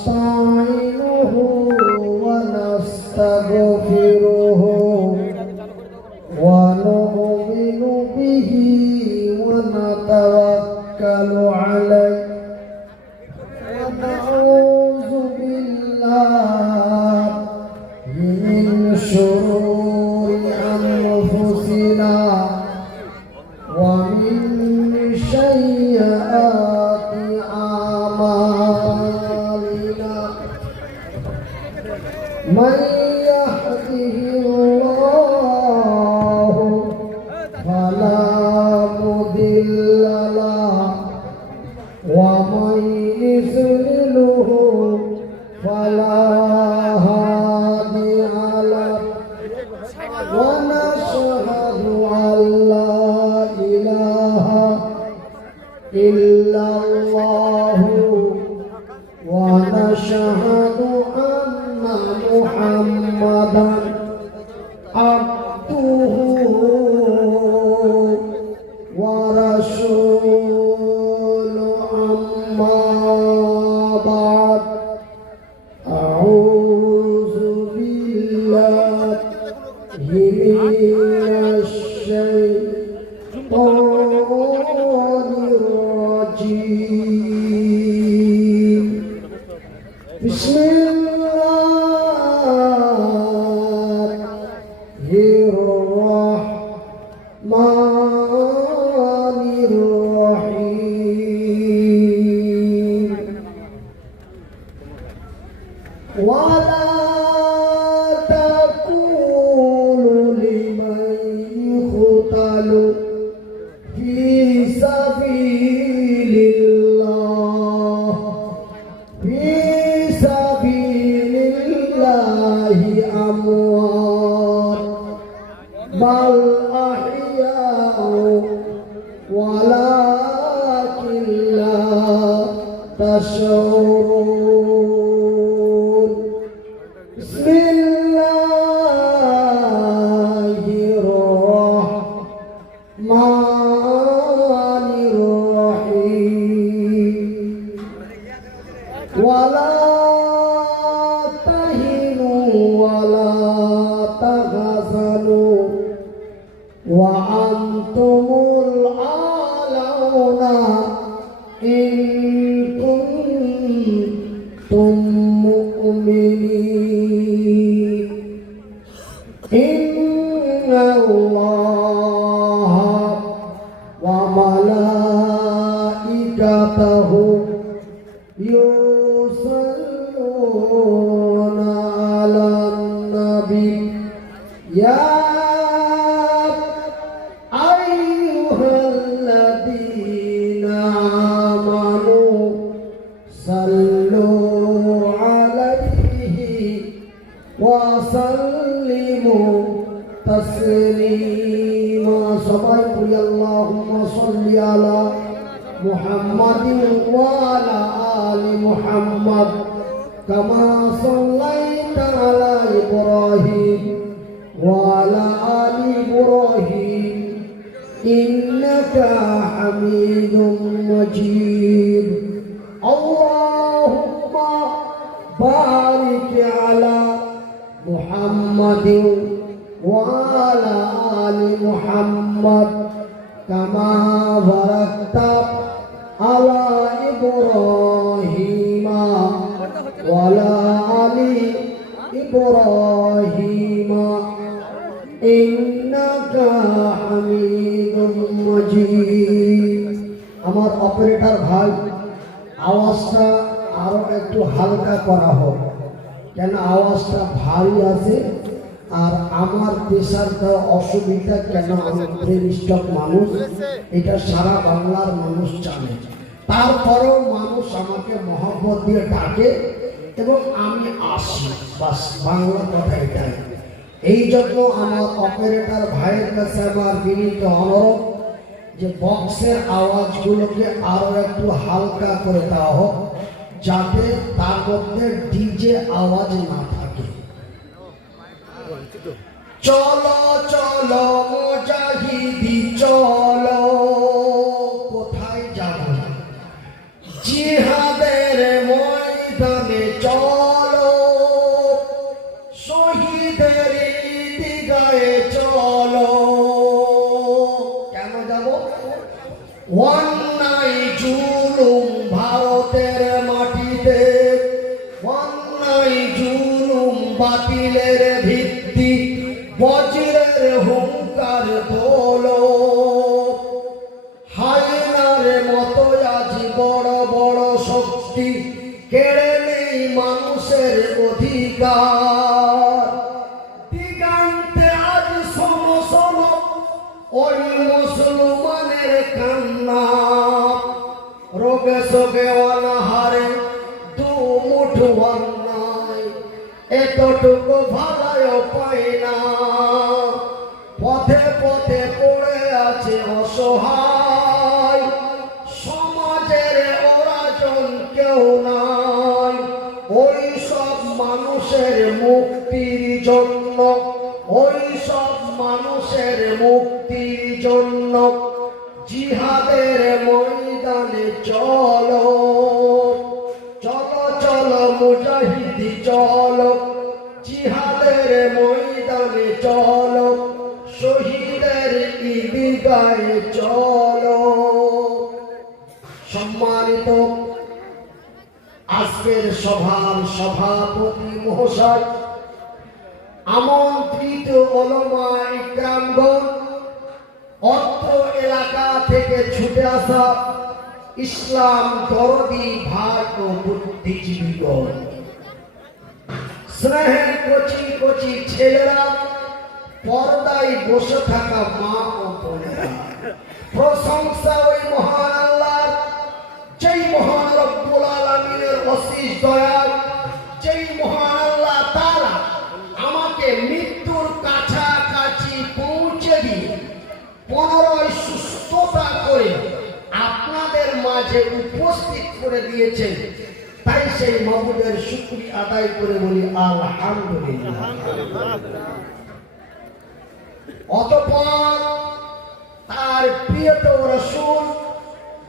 ونستعينه ونستغفره ونؤمن به ونتوكل عليه ونعوذ بالله من شرور أنفسنا ومن سيئات أعمالنا من يهده الله فلا مضل له ومن يضلله فلا هادي له ونشهد أن لا إله إلا الله ونشهد أن محمدا عبده ورسوله أما بعد أعوذ بالله من الشيطان الرجيم بسم الله الرحمن الرحيم ولا تقولوا لمن يقتل في سبيل الله أموات بل أحياء ولكن لا تشعرون بسم الله الرحمن الرحيم ولا ولا تحزنوا وأنتم الأعلون إن كنتم مؤمنين إن الله وملائكته يصلون على النبي يا أيها الذين آمنوا صلوا عليه وسلموا تسليما صبيت اللهم صل على محمد وعلى آل محمد كما صليت على إبراهيم وعلى آل إبراهيم إنك حميد مجيد اللهم بارك على محمد وعلى آل محمد كما باركت على إبراهيم وعلى آل إبراهيم إنك حميد مجيد আমার অপারেটর ভাই আওয়াজটা আরো একটু হালকা করা হোক কেন আওয়াজটা ভারী আছে আর আমার প্রেসারটা অসুবিধা কেন আমি ব্রেন স্ট্রোক মানুষ এটা সারা বাংলার মানুষ জানে তারপরেও মানুষ আমাকে মহব্বত দিয়ে ডাকে এবং আমি আসি বাস বাংলা কথা এটাই এই জন্য আমার অপারেটর ভাইয়ের কাছে আমার বিনীত অনুরোধ যে বক্সের আওয়াজগুলোকে আরো একটু হালকা করে দেওয়া হোক যাতে তার মধ্যে ডিজে আওয়াজ না থাকে। চলো চলো মুজাহিদি চলো অন্যায় জুলুম ভারতের মাটিতে, অন্যায় জুলুম বাতিলের ভিত্তি, বজ্রের হুঙ্কার তোলো। হায়নার মতো আজ বড় বড় শক্তি কেড়ে নেই মানুষের অধিকার। দিগান্তে আজ সমসম ওই মুসলমানের কান্না, রোগে শোকে অনাহারে দু মুঠো অন্যায়, এতটুকু ভালো পায় না। পথে পথে পড়ে আছে অসহায়, সমাজের ওরাজন কেউ নাই। ওই সব মানুষের মুক্তির জন্য, ওই সব মানুষের মুক্তির জন্য জিহাদের ময়দানে চলো, চলো চলো মুজাহিদি চলো, জিহাদের ময়দানে চলো, শহীদের ঈদগাহে চলো। সম্মানিত আজকের সভার সভাপতি মহাশয়, আমন্ত্রিত ওলামা ইকরামগণ, অত্র এলাকা থেকে ছুটে আসা ইসলাম দরদি ভাই ও বুদ্ধিজীবীগণ, স্নেহের কচি কচি ছেলেরা, পর্দায় বসে থাকা মা ও বোনেরা, প্রশংসা ওই মহান আল্লাহর, যেই মহান রব্বুল আলামিনের অশেষ দয়া, যেই মহান আল্লাহ তাআলা আমাকে মৃত্যুর কাছাকাছি পৌঁছে দিয়ে পুনরায় সুস্থতা করে আপনাদের মাঝে উপস্থিত করে দিয়েছেন। তাই সেই মাবুদের শুকরিয়া আদায় করে বলি আলহামদুলিল্লাহ। অতঃপর তার প্রিয়তম রাসূল,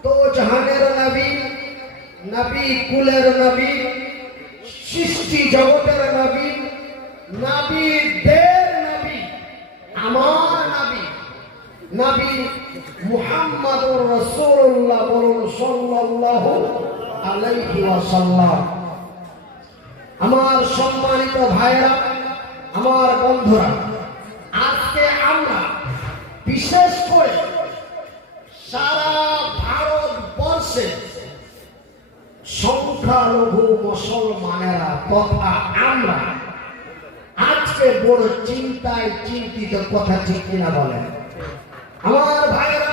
তো জাহানের নবী, নবী কুলের নবী, সৃষ্টি জগতের নবী, নবীদের নবী, আমার নবী, নবী মুহাম্মদুর রাসূলুল্লাহ বলুন সাল্লাল্লাহু আলাইহি ওয়াসাল্লাম। আমার সম্মানিত ভাইরা, আমার বন্ধুরা, আজকে আমরা বিশেষ করে সারা ভারতবর্ষে সংখ্যালঘু মুসলমানেরা তথা আমরা আজকে বড় চিন্তায় চিন্তিত, কথা ঠিক কিনা বলেন? আমার ভাইরা,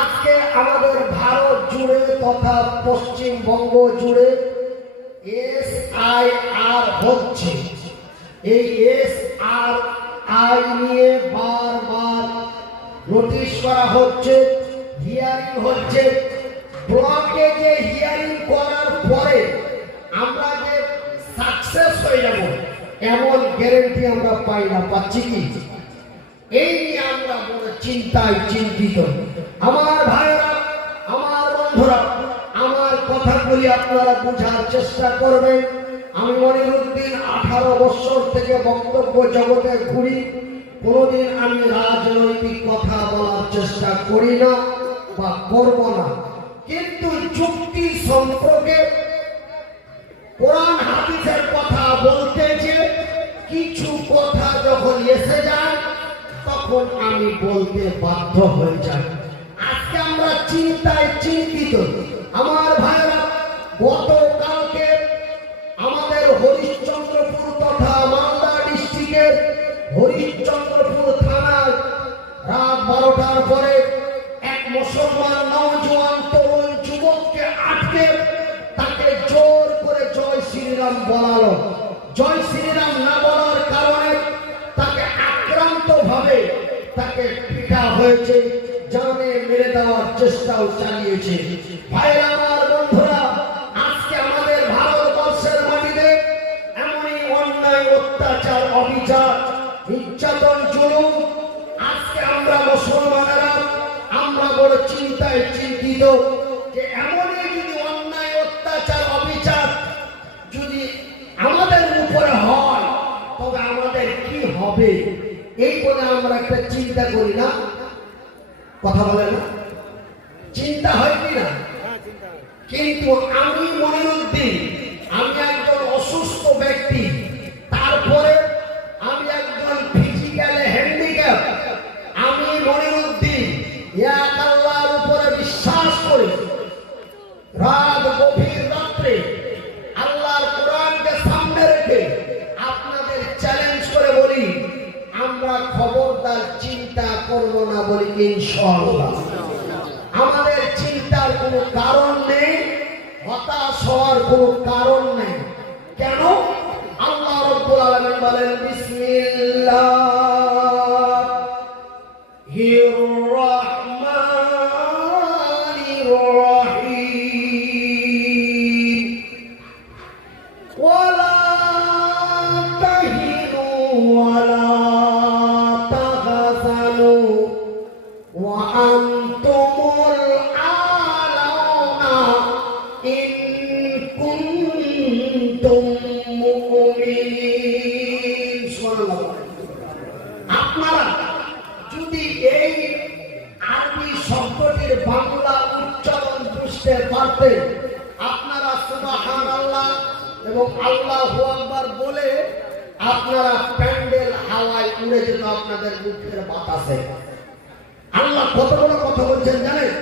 আজকে আমাদের ভারত জুড়ে তথা পশ্চিমবঙ্গ জুড়ে SIR হচ্ছে। এই SIR নিয়ে বারবার নোটিশ করা হচ্ছে, হিয়ারিং হচ্ছে। ব্লকে যে হিয়ারিং করার পরে আমরা যে সাকসেস হয়ে যাব এমন গ্যারান্টি আমরা পাই না, পাচ্ছি কি? এই নিয়ে আমরা বড় চিন্তায় চিন্তিত। আমার ভাইরা, আমার বন্ধুরা, আমার কথাগুলি আপনারা বোঝার চেষ্টা করবেন। আমি মনিরুদ্দিন 18 বছর থেকে বক্তব্য জগতে ঘুরি। কোনোদিন আমি রাজনৈতিক কথা বলার চেষ্টা করি না বা করব না, কিন্তু যুক্তি সম্পর্কে কোরআন হাদিসের কথা বলতে যে কিছু কথা যখন এসে যায় তখন আমি বলতে বাধ্য হয়ে যাই। আজকে আমরা চিন্তায় চিন্তিত। আমার ভাইরা, গতকালকে আমাদের হরিশ্চন্দ্রপুর তথা মালদা ডিস্ট্রিক্টের হরিশ্চন্দ্রপুর থানায় রাত 12টার পরে এক মুসলমান নওজোয়ান তরুণ যুবককে আটকে তাকে জোর করে জয় শ্রীরাম বলালো। জয় শ্রীরাম না বলার কারণে তাকে আক্রান্ত ভাবে তাকে পিটা হয়েছে, জানে মেরে দেওয়ার চেষ্টাও চালিয়েছে। ভাইরা, আমার বন্ধুরা, আজকে আমাদের ভারতবর্ষের মাটিতে এমনই অন্যায়, অত্যাচার, অবিচার, নির্যাতন, জুলুম, আজকে আমরা মুসলমানেরা আমরা বড় চিন্তায় চিন্তিত যে এমনই যদি অন্যায়, অত্যাচার, অবিচার যদি আমাদের উপরে হয় তবে আমাদের কি হবে, এই বলে আমরা একটা চিন্তা করি না? কথা বলে না? কিন্তু আমি মনিরুদ্দিন, আমি একজন অসুস্থ ব্যক্তি, তারপরে আমি একজন ফিজিক্যালি হ্যান্ডিক্যাপ। আমি মনিরুদ্দিন এক আল্লাহর উপরে বিশ্বাস করি। রাত গভীর রাত্রে আল্লাহর কোরআনকে সামনে রেখে আপনাদের চ্যালেঞ্জ করে বলি, আমরা খবরদার চিন্তা করব না, বলি ইনশাআল্লাহ। আমাদের চিন্তার কোনো কারণ নেই, হতাশ হওয়ার কোনো কারণ নেই। কেন? আল্লাহ রাব্বুল আলামিন বলেন বিসমিল্লাহির রাহমানির রাহিম ওয়ালা তাহিনু ওয়ালা তাহজানু ওয়া আনতুমুল আ'লাউনা ইন কুনতুম মুমিনিন। সুবহানাল্লাহ। আপনারা যদি এই আরবি শব্দটির বাংলা উচ্চারণ বুঝতে পারতেন, আপনারা সুবহানাল্লাহ এবং আল্লাহু আকবার বলে আপনারা প্যান্ডেল হাওয়ায় উড়ে যেত আপনাদের মুখের বাতাসে। আল্লাহ কত বড় কথা বলছেন জানেন?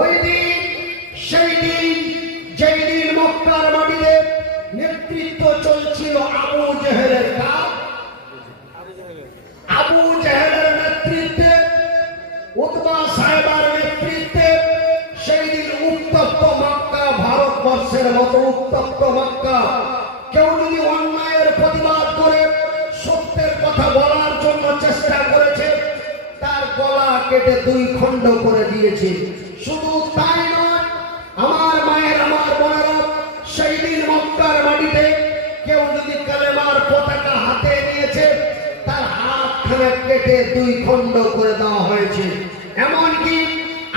ওই দিন, সেই দিন, যেই দিন মক্কার মাটিতে নেতৃত্ব চলছিল আবু জেহেলের। কার? আবু জেহেলের নেতৃত্বে, উতবা সাহেবের নেতৃত্বে সেই দিন উত্তপ্ত মক্কা, ভারতবর্ষের মতো উত্তপ্ত মক্কা, কেউ যদি অন্যায়ের প্রতিবাদ করে সত্যের কথা বলার জন্য চেষ্টা করেছে, তার গলা কেটে দুই খণ্ড করে দিয়েছে। শুধু তাই নয়, আমার মায়ের, আমার বোনেরা, সেই দিন মক্কার মাটিতে কেউ যদি কালেমার পতাকা হাতে নিয়েছে, তার হাতখানা কেটে দুই খণ্ড করে দেওয়া হয়েছে। এমনকি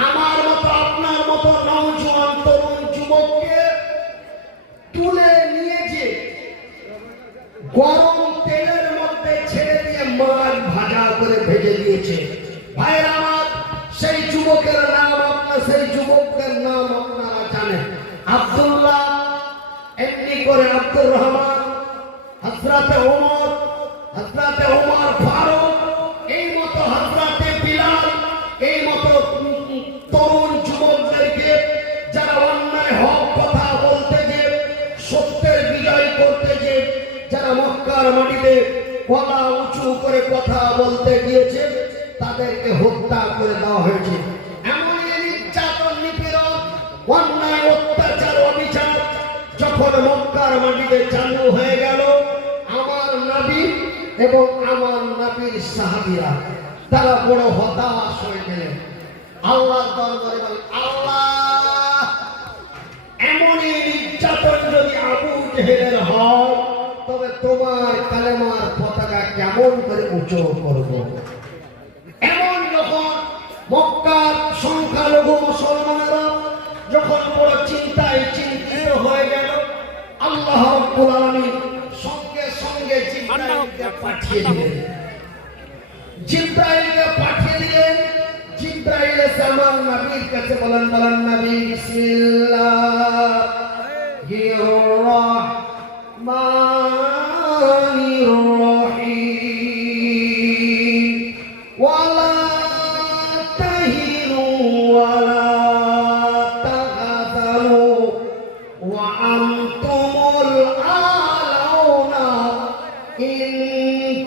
আমার মতো, আপনার মতো নওজোয়ান তরুণ যুবককে তুলে নিয়ে যে গরম তেলের মধ্যে ছেড়ে দিয়ে মাছ ভাজা করে ভেজে দিয়েছে। ভাইরা আমার, সেই যুবকের নাম সেই যুবকদের নাম আপনারা জানেন। আব্দুল্লাহ, এমনি করে আব্দুর রহমান, হযরতে ওমর, হযরতে ওমর ফারুক, এই মতো হযরতে বিলাল, এই মতো তরুণ যুবকদেরকে যারা অন্যায় হক কথা বলতে যে, সত্যের বিজয় করতে যে, যারা মক্কার মাটিতে গলা উঁচু করে কথা বলতে গিয়েছে, তাদেরকে হত্যা করে দেওয়া হয়েছে। এমন নির্যাতন, নিপীড়ন, অন্যায়, অত্যাচার, অবিচার যখন মক্কার মাটিতে চালু হয়ে গেল, আমার নবী এবং আমার নবীর সাহাবীরা তারা বড় হতাশ হয়ে গেলেন। আল্লাহর দরবারে বলেন, আল্লাহ, এমনই নির্যাতন যদি আবু জেহেলের হয়, তবে তোমার কালেমার পতাকা কেমন করে উঁচু করব? এমন যখন মক্কার সংখ্যালঘু মুসলমানেরা যখন বড় চিন্তায় চিন্তিত হয়ে গেল, আল্লাহ রাব্বুল আলামিন সঙ্গে সঙ্গে জিবরাইলকে পাঠিয়ে দিলেন। জিবরাইলকে পাঠিয়ে দিলেন। জিবরাইল এসে আমার নবীর কাছে বলেন, নবী, বিসমিল্লাহির রাহমানির রাহিম ওয়ালা তাহিনু ওয়ালা তাহজানু ওয়া আনতুমুল আ'লাউনা ইন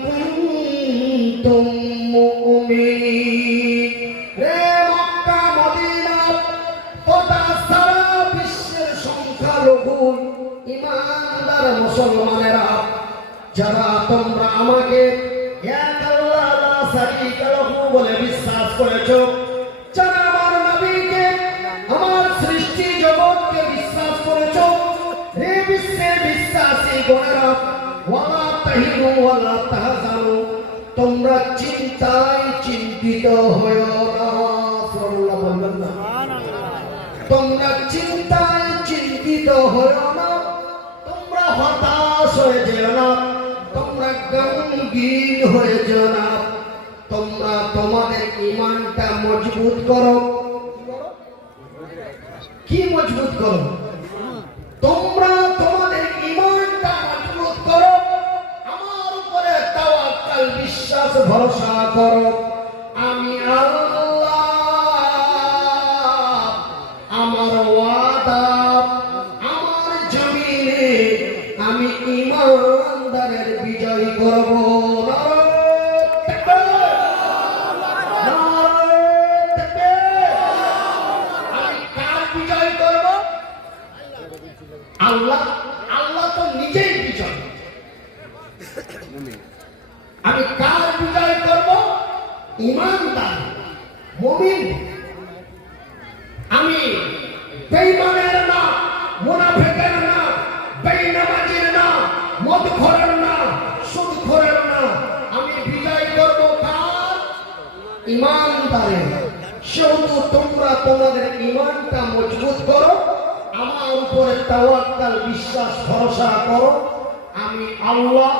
কুনতুম মুমিনিন। রে মক্কা, মদিনা তথা সারা বিশ্বের সংখ্যালঘু ইমানদার মুসলমানেরা, যারা তোমরা আমাকে এক আল্লাহ লা শারীকা লাহু বলে বিশ্বাস করেছো, যারা আমার নবীকে, আমার সৃষ্টি জগৎকে বিশ্বাস করেছো, হে বিশ্বের বিশ্বাসী গণেরা, ওয়ালা তাহিনু ওয়ালা তাহজানু, তোমরা চিন্তায় চিন্তিত হয়ো না। সাল্লাল্লাহু আলাইহি ওয়াসাল্লাম। তোমরা চিন্তায় চিন্তিত হয়ো না, তোমরা হতাশ হয়ে যেও না, তোমরা গমগীন হয়ে যেও না, তোমরা তোমাদের ঈমানটা মজবুত করো। কি মজবুত করো? তোমরা তোমাদের ঈমানটা মজবুত করো, আমার উপরে তাওয়াক্কুল বিশ্বাস ভরসা করো। আমি আল্লাহ, আমার ওয়াদা, আমার জমিনে আমি ঈমানদারের বিজয় করব। আল্লাহ, আল্লাহ তো নিজেই বিজয়। আমি কার বিজয় করব? ঈমানদার মুমিন। আমি বেঈমানের না, মুনাফিকের না, বেনামাজির না, মদখোরের না, সুদখোরের না। আমি বিজয় করব কার? ঈমানদারের। সেহেতু তোমরা তোমাদের ঈমানটা মজবুত করো, আমার উপরে তাওয়াক্কুল বিশ্বাস ভরসা করো। আমি আল্লাহ,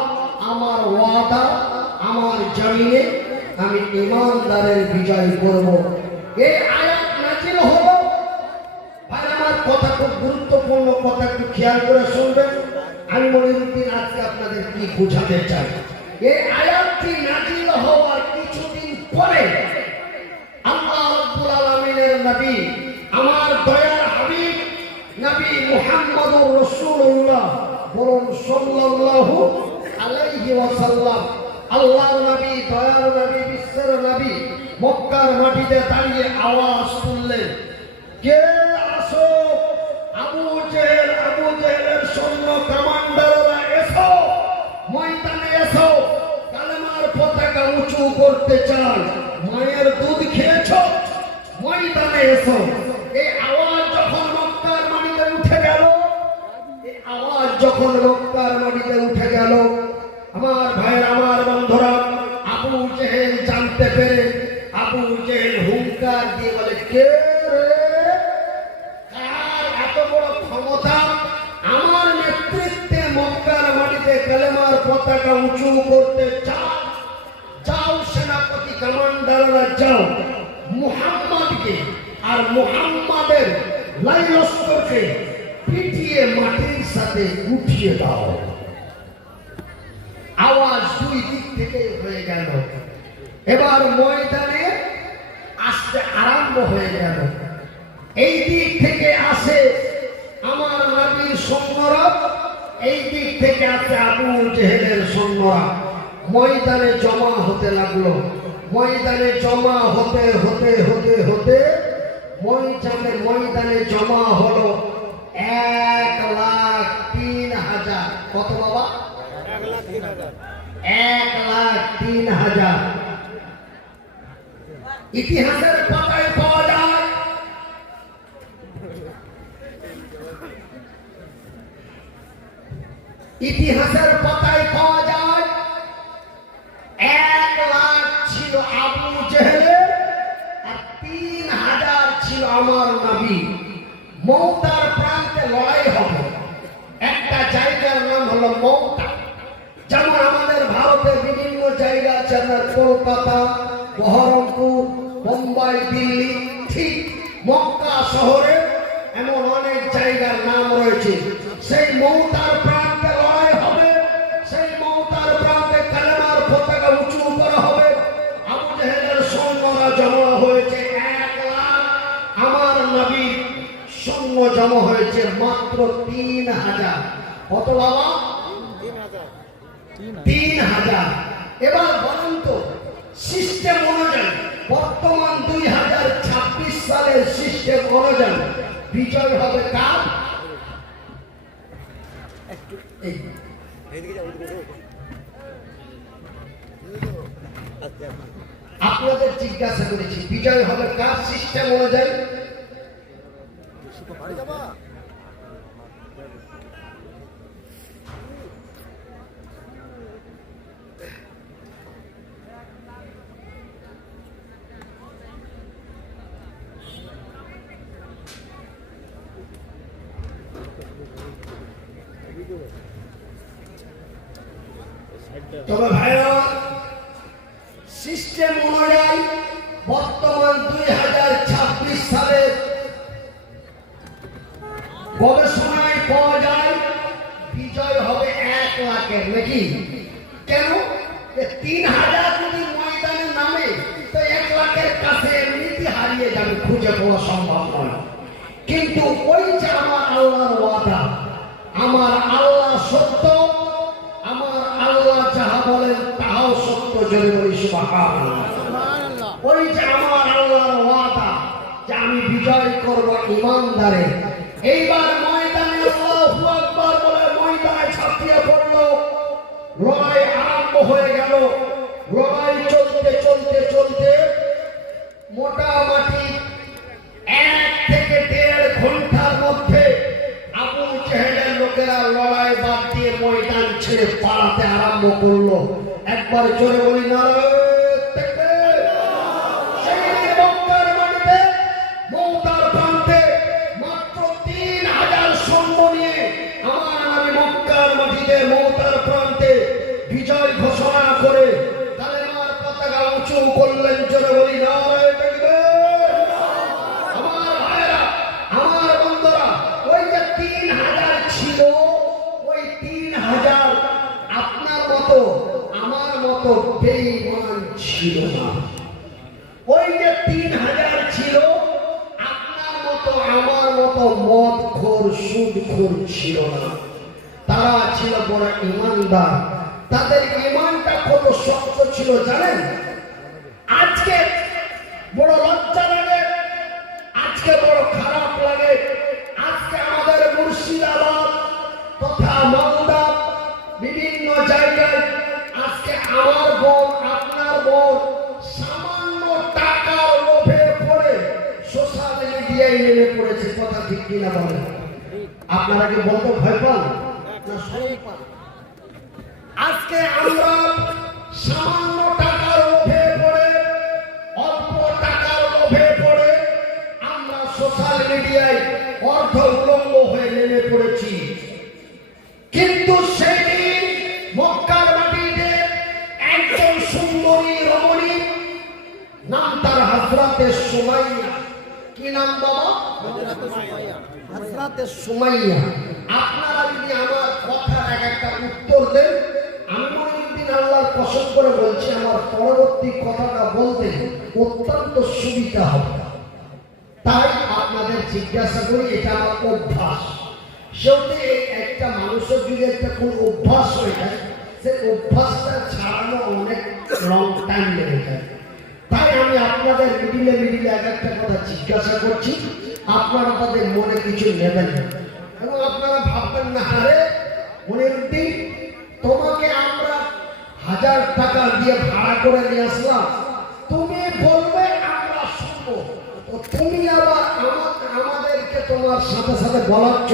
আমার ওয়াদা, আমার জমিনে আমি ঈমানদারের বিজয় করব। এই আয়াত নাযিল হলো। ভাই আমার কথা খুব গুরুত্বপূর্ণ কথা, একটু খেয়াল করে শুনবেন। আমি মনিরুদ্দিন আজকে আপনাদের কি বোঝাতে চাই। এই আয়াতটি নাযিল হওয়ার কিছুদিন পরে আল্লাহ রাব্বুল আলামিনের নবী, আমার দয়ার হাবিব নবী মুহাম্মদুর রাসূলুল্লাহ বলুন সাল্লাল্লাহু আলাইহি ওয়াসাল্লাম, আল্লাহর নবী, দয়ার নবী, বিশ্বের নবী মক্কার মাটিতে দাঁড়িয়ে আওয়াজ তুললেন, কে আসো? আবু জেহেল, আবু জেহেলের সৈন্য কমান্ডাররা এসো, ময়দানে এসো, কালেমার পতাকা উঁচু করতে চাই। মায়ের দুধ খেয়েছো, ময়দানে এসো। এই আওয়াজ যখন মক্কার মাটিতে উঠে গেল, এই আওয়াজ যখন মক্কার মাটিতে উঠে গেল, আমার ভাইয়ের, আমার বন্ধুরা, আবু জেহেল জানতে পেরে আবু জেহেল হুঙ্কার দিয়ে বলে, কে রে? কার এত বড় ক্ষমতা আমার নেতৃত্বে মক্কার মাটিতে কালেমার পতাকা উঁচু করতে চাও? যাও সেনাপতি, কমান্ডাররা যাও, মুহাম্মদকে আর মুহাম্মাদের লাইলস্করকে পিটিয়ে মাটির সাথে উঠিয়ে দাও। আওয়াজ দুই দিক থেকে হয়ে গেল। এবার ময়দানে আসতে আরম্ভ হয়ে গেল। এই দিক থেকে আসে আমার নবীর সৈন্যরা, এই দিক থেকে আসে আবু জেহেলের সৈন্যরা। ময়দানে জমা হতে লাগলো। ময়দানে জমা হতে হতে হতে হতে ময়দানে জমা হলো 1,03,000। কত বাবা? 1,03,000। ইতিহাসের পাতায় পাওয়া যায়, ইতিহাসের পাতায় পাওয়া যায় 1,00,000 ছিল আবু জেহেলের আর 3,000 ছিল আমার নবী। মৌতার প্রান্তে লড়াই হবে। একটা জায়গার নাম হলো মৌতা। যেমন আমাদের ভারতের বিভিন্ন জায়গা আছে, কলকাতা, বহরমপুর, মুম্বাই, দিল্লি, ঠিক মক্কা শহরে এমন অনেক জায়গার নাম রয়েছে। সেই মৌতার প্রান্তে লড়াই হবে। সেই মৌতার প্রান্তে কালেমার পতাকা উঁচু করা হবে। আবু জেহেলের সৈন্যরা জমা হয়েছে 1,00,000। আমার নবীর সৈন্য জমা হয়েছে মাত্র 3,000। কত বাবা? 3,000। এবার বলুন তো, সিস্টেম অনুযায়ী বর্তমান 2026 সালের সিস্টেম অনুযায়ী বিজয় হবে কার? আপনাদের জিজ্ঞাসা করেছি, বিজয় হবে কার সিস্টেম অনুযায়ী? তবে ভাইরা, সিস্টেম অনুযায়ী বর্তমান 2026 সালের গবেষণায় পাওয়া যায় বিজয় হবে 1 লাখের, নাকি? কেন? 3000 যদি ময়দানে নামে তো 1 লাখের কাছে এমনিতে হারিয়ে যাবে, খুঁজে পাওয়া সম্ভব নয়। কিন্তু ওই যে আমার আল্লাহর ওয়াদা, আমার আল্লাহ সত্য, আমার আল্লাহ যাহা বলেন তাহাও সত্য, জোরে বলি সুবহানাল্লাহ। ওই যে আমার আল্লাহর ওয়াদা যে আমি বিজয় করব ইমানদারে। এইবার ময়দানে আল্লাহু আকবার বলে ময়দানে ছাপিয়ে পড়ল, লড়াই আরম্ভ হয়ে গেল। লড়াই চলতে চলতে চলতে মোটামুটি 1 থেকে 1.5 ঘন্টার মধ্যে আবু জেহেলের লোকেরা লড়াই বাদ দিয়ে ময়দান ছেড়ে পালাতে আরম্ভ করলো। একবার জোরে বলি নারায়ে তাকবীর। সেই মক্কার মাটিতে মওতার প্রান্তে মাত্র 3000 সৈন্য নিয়ে আমার নবী মক্কার মাটিতে মওতার প্রান্তে বিজয় ঘোষণা করে কালেমার পতাকা উঁচু করলেন। জোরে বলি নারায়ে তাকবীর। আমার ভাইরা, আমার বন্ধুরা, ওই যে 3000 ছিল, ওই 3000 আপনার মতো আমার মতো বেঈমান ছিল না। ওই যে 3000 ছিল আপনার মতো আমার মতো মদখোর সুদখোর ছিল না। তারা ছিল বড় ঈমানদার। তাদের ঈমানটা কত শক্ত ছিল জানেন? আজকে বড় লজ্জা লাগে, আজকে বড় খারাপ লাগে। আজকে আমাদের মুর্শিদাবাদ তথা মালদা বিভিন্ন জায়গায় আজকে আমার বোন আপনার বোন সামান্য টাকার লোভে পড়ে সোশ্যাল মিডিয়ায় নেমে পড়েছে। কথা ঠিক কিনা বলেন? আপনারা কি বলতে ভয় পান না সবাই পান? আজকে আমরা সামান্য টাকার লোভে পড়ে, অল্প টাকার লোভে পড়ে আমরা সোশ্যাল মিডিয়ায় অর্ধ উলঙ্গ হয়ে নেমে পড়েছি। কিন্তু সেই দিন মক্কার মাটিতে একজন সুন্দরী রমণী, নাম তার হযরতে সুমাইয়া। কি নাম বাবা? হযরতে সুমাইয়া। আপনারা যদি আমার কথার একটা উত্তর দেন, আমি মঈনুদ্দিন আল্লাহর কসম করে বলছি আমার পরবর্তী কথাটা বলতে অত্যন্ত সুবিধা হবে। তাই আপনাদের জিজ্ঞাসা করি, এটা আমার অভ্যাস। সেটা একটা মানুষের যদি একটা কোন অভ্যাস হয়ে যায়, সে অভ্যাসটা ছাড়ানো অনেক লং টাইম লেগে যায়। তাই আমি আপনাদের মিডিলে একটা কথা জিজ্ঞাসা করছি, আপনারা তাদের মনে কিছু নেবেন না। এবং আপনারা ভাববেন না, আরে মঈনুদ্দিন তোমাকে আমরা 1000 টাকা দিয়ে ভাড়া করে নিয়ে আসলাম, তুমি বলবে আমরা শুনবো, তো তুমি আবার আমাদেরকে তোমার সাথে সাথে বলাচ্ছ,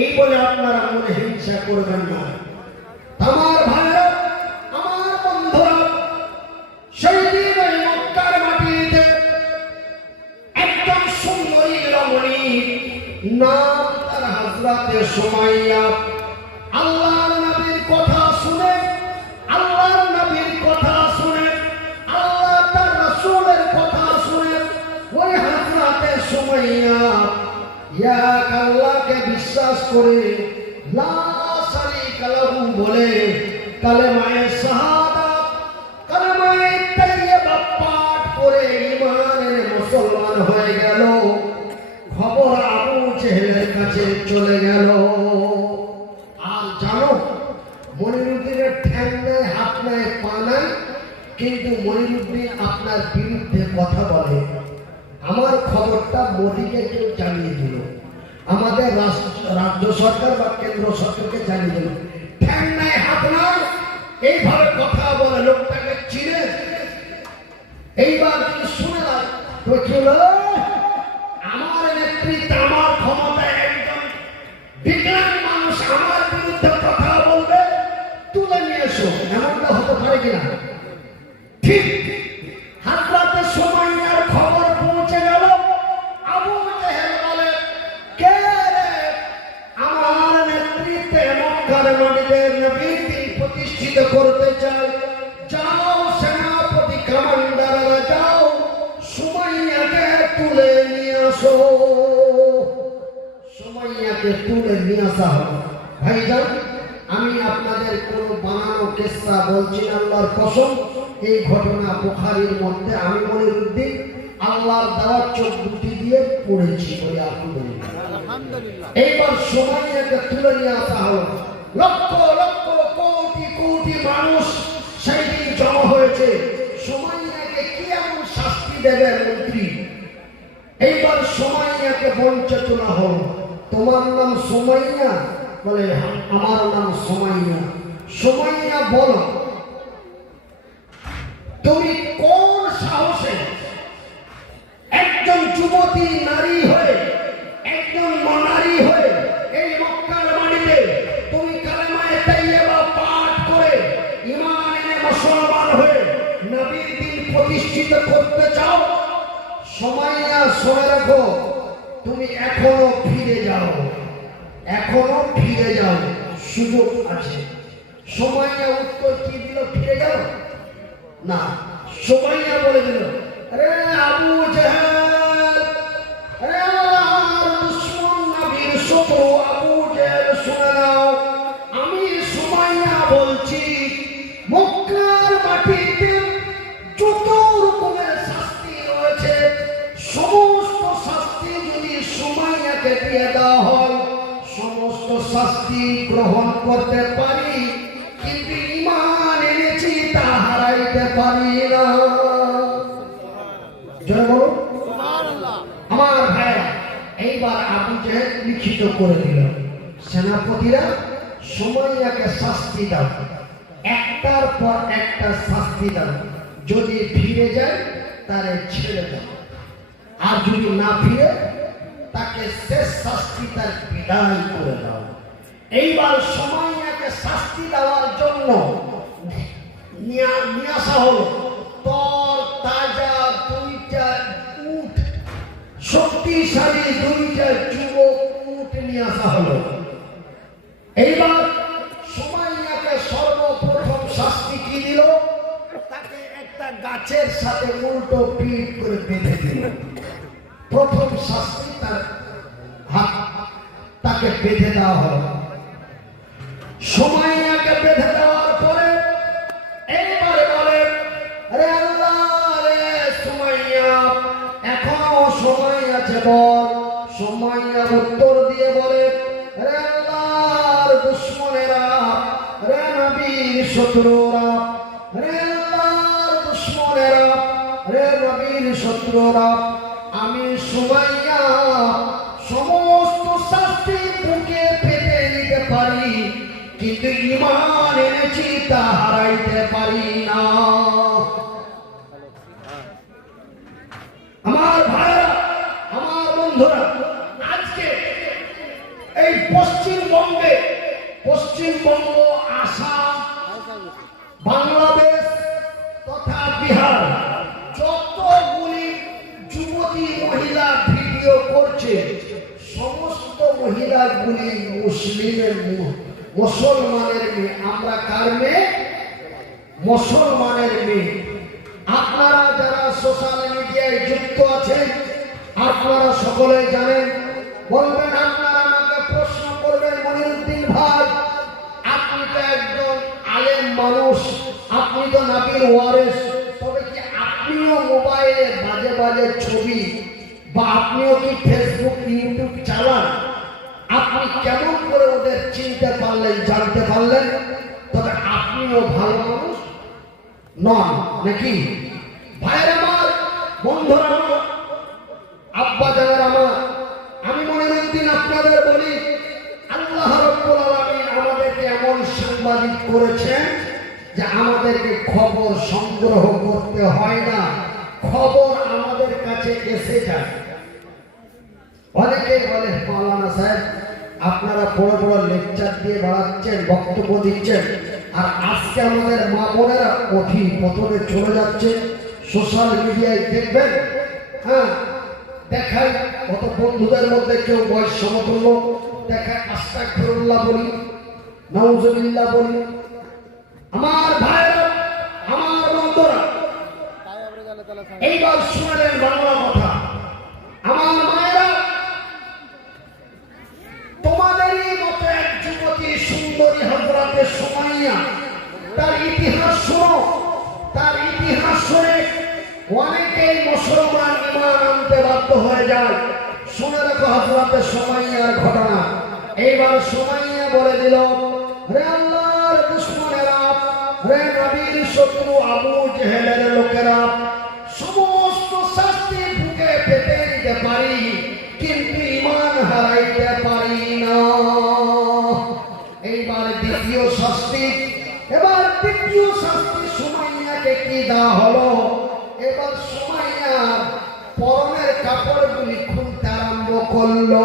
এই বলে আপনারা মনে হিংসা করবেন না। আমার ভাইরা, আমার বন্ধুরা, সেই দিন ওই মক্কার মাটিতে একদম সুন্দরী রমণী, নাম তার হযরতে সুমাইয়া, আল্লাহর নবীর কথা শুনে, আল্লাহর নবীর কথা শুনে, আল্লাহ তার রাসূলের কথা শুনে ওই হযরতে সুমাইয়া এক আল্লাহকে বিশ্বাস করে লা শারীকা লাহু বলে কালেমায়ে শাহাদাত, কালেমায়ে তাইয়্যিবা পাঠ করে ঈমানের মুসলমান হয়ে গেল। খবর আবু জেহেলের কাছে চলে গেল। আর জানো, মঈনুদ্দিনের ঠ্যাং নাই, হাত নাই, পা নাই, কিন্তু মঈনুদ্দিন আপনার বিরুদ্ধে কথা বলে। আমার খবরটা মোদিকে কেউ জানিয়ে দিল, আমাদের রাজ্য সরকার বা কেন্দ্র সরকারকে জানিয়ে দিল। ঠ্যাং নাই, হাত নাই, এইভাবে কথা বলে লোকটাকে চিনে। এইবার যদি শুনে না তো কি হলো, আমার নেতৃত্ব, আমার ক্ষমতায় একজন বিজ্ঞান মানুষ আমার বিরুদ্ধে কথা বলবে, তুলে নিয়ে এসো। এমনটা হতে পারে কিনা? ঠিক হযরতে সুমাইয়ার খবর পৌঁছে গেল। আবু জেহেল বলে, কে রে আমার নেতৃত্বে মক্কার মাটিতে নবীর দিন প্রতিষ্ঠিত করতে চায়? যাও সেনাপতি কমান্ডাররা, যাও সুমাইয়াকে তুলে নিয়ে আসো। সুমাইয়াকে সোমাইয়াকে তুলে নিয়ে আসা হলো। ভাইজান, আমি আপনাদের কোনো বানানো কেসা বলছি, আল্লাহর কসম, এই ঘটনা বুখারীর মধ্যে আমি মনিরুদ্দিন আল্লাহর দেওয়া চোখ দুটি দিয়ে পড়েছি। বলে আলহামদুলিল্লাহ। এইবার সোমাইয়াকে তুলে নিয়ে আসা হলো। লক্ষ লক্ষ কোটি কোটি মানুষ সেই দিন জমা হয়েছে। সোমাইয়াকে কি এমন শাস্তি দেবে মন্ত্রী? এইবার সোমাইয়াকে মঞ্চে তোলা হলো। তোমার নাম সোমাইয়া? বলে আমার নাম সোমাইয়া। সোমাইয়া বলো, তুমি কোন সাহসে একজন যুবতী নারী হয়ে, একজন নারী হয়ে এই মক্কার মাটিতে তুমি কালেমায়ে তাইয়্যিবা পাঠ করে ঈমান এনে মুসলমান হয়ে নবীর দ্বীন প্রতিষ্ঠিত করতে চাও? সোমাইয়া, শুনে রাখো, তুমি এখনো ফিরে যাও, এখনো ফিরে যাও, সুযোগ আছে। সোমাইয়া উত্তর কি দিল? ফিরে যাও না। সোমাইয়া বলে দিল, আরে আবু জাহেল, আরে আল্লাহর দুশমন নবীর শত্রু আবু জাহেল, শুনে নাও, আমি সোমাইয়া বলছি, মক্কার মাটিতে যত রকমের শাস্তি রয়েছে সমস্ত শাস্তি যদি সোমাইয়াকে দিয়ে দেওয়া হয়, সমস্ত শাস্তি গ্রহণ করতে পারি, কিন্তু ঈমান এনেছি তা হারাইতে পারি না। জোরে বলো সুবহানাল্লাহ। আমার ভাই, এইবার আবু জাহেল লিখিত করে দিল, সেনাপতিরা সোমাইয়াকে শাস্তি দাও, একটার পর একটা শাস্তি দাও, যদি ফিরে যায় তারে ছেড়ে দাও, আর যদি না ফিরে তাকে শেষ শাস্তি তার বিদায় করে দাও। এইবার সোমাইয়াকে শাস্তি দেওয়ার জন্য নিয়ে আসা হলো তর তাজা দুইটা উট, শক্তিশালী দুইটা যুবক উট নিয়ে আসা হলো। এইবার সোমাইয়াকে সর্বপ্রথম শাস্তি কি দিল? তাকে একটা গাছের সাথে উল্টো পিঠ করে বেঁধে দিল। প্রথম শাস্তি তার হাত, তাকে বেঁধে দেওয়া হলো। সোমাইয়াকে বেঁধে দেওয়ার পরে এইবারে বলে, আরে আল্লাহ রে সোমাইয়া, এখনো সময় আছে, বল। সোমাইয়া উত্তর দিয়ে বলে, আরে আল্লাহর দুশমনেরা, রে নবীর শত্রুরা, রে আল্লাহর দুশমনেরা, রে নবীর শত্রুরা, আমি সোমাইয়া সমস্ত শাস্তি বুকে পেতে নিতে পারি, কিন্তু ঈমান এনেছি তা হারাইতে পারি না। আমার ভাইরা, আমার বন্ধুরা, আজকে এই পশ্চিমবঙ্গে, পশ্চিমবঙ্গ, আসাম, বাংলাদেশ তথা বিহার যতগুলি যুবতী মহিলা ভিডিও করছে, সমস্ত মহিলাগুলি মুসলিমের মুসলমানের মেয়ে। আমরা কার মেয়ে? মুসলমানের মেয়ে। আপনারা যারা সোশ্যাল মিডিয়ায় যুক্ত আছেন, আপনারা সকলে জানেন। বলবেন, আপনারা আমাকে প্রশ্ন করবেন, মনিরুদ্দিন ভাই, আপনি তো একজন আলেম মানুষ, আপনি তো নবীর ওয়ারিস, তবে কি আপনিও মোবাইলে বাজে বাজে ছবি বা আপনিও কি ফেসবুক ইউটিউব চালান? আপনি কেমন করে ওদের চিনতে পারলেন, জানতে পারলেন? তবে আপনিও ভালো মানুষ নন নাকি? ভাইয়ের আমার, বন্ধুরা আমার, আব্বা জানের আমার, আমি মনিরুদ্দিন আপনাদের বলি, আল্লাহ রাব্বুল আলামিন আমাদেরকে এমন সাংবাদিক করেছেন যে আমাদেরকে খবর সংগ্রহ করতে হয় না, খবর আমাদের কাছে এসে যায়। অনেকে বলে, মাওলানা সাহেব আপনারা বড় বড় লেকচার দিয়ে বেড়াচ্ছেন, বক্তব্য দিচ্ছেন, আর আজকে আমাদের মা বোনেরা অধি পতনে চলে যাচ্ছে। সোশ্যাল মিডিয়ায় দেখবেন, হ্যাঁ, দেখায় কত বন্ধুদের মধ্যে কেউ বয়স সমতুল্য দেখায়, আস্তাগফিরুল্লাহ বলি, নাউজুবিল্লাহ বলি। আমার ভাইরা, আমার বন্ধুরা, এইবার শুনলেন বাংলা কথা। আমার মায়েরা, তোমার যায়। শুনে রাখো হযরতে সুমাইয়ার ঘটনা। এইবার সুমাইয়া বলে দিল, রে আল্লাহর দুশমনেরা, রে নবীর শত্রু আবু জেহেলের লোকেরা, সমস্ত শাস্তি বুকে পেতে নিতে পারি, কিন্তু ঈমান হারাইতে পারি না। এইবার দ্বিতীয় শাস্তি সুমাইয়াকে কি দেওয়া হলো? এবার সুমাইয়ার পরনের কাপড়গুলি খুলতে আরম্ভ করলো।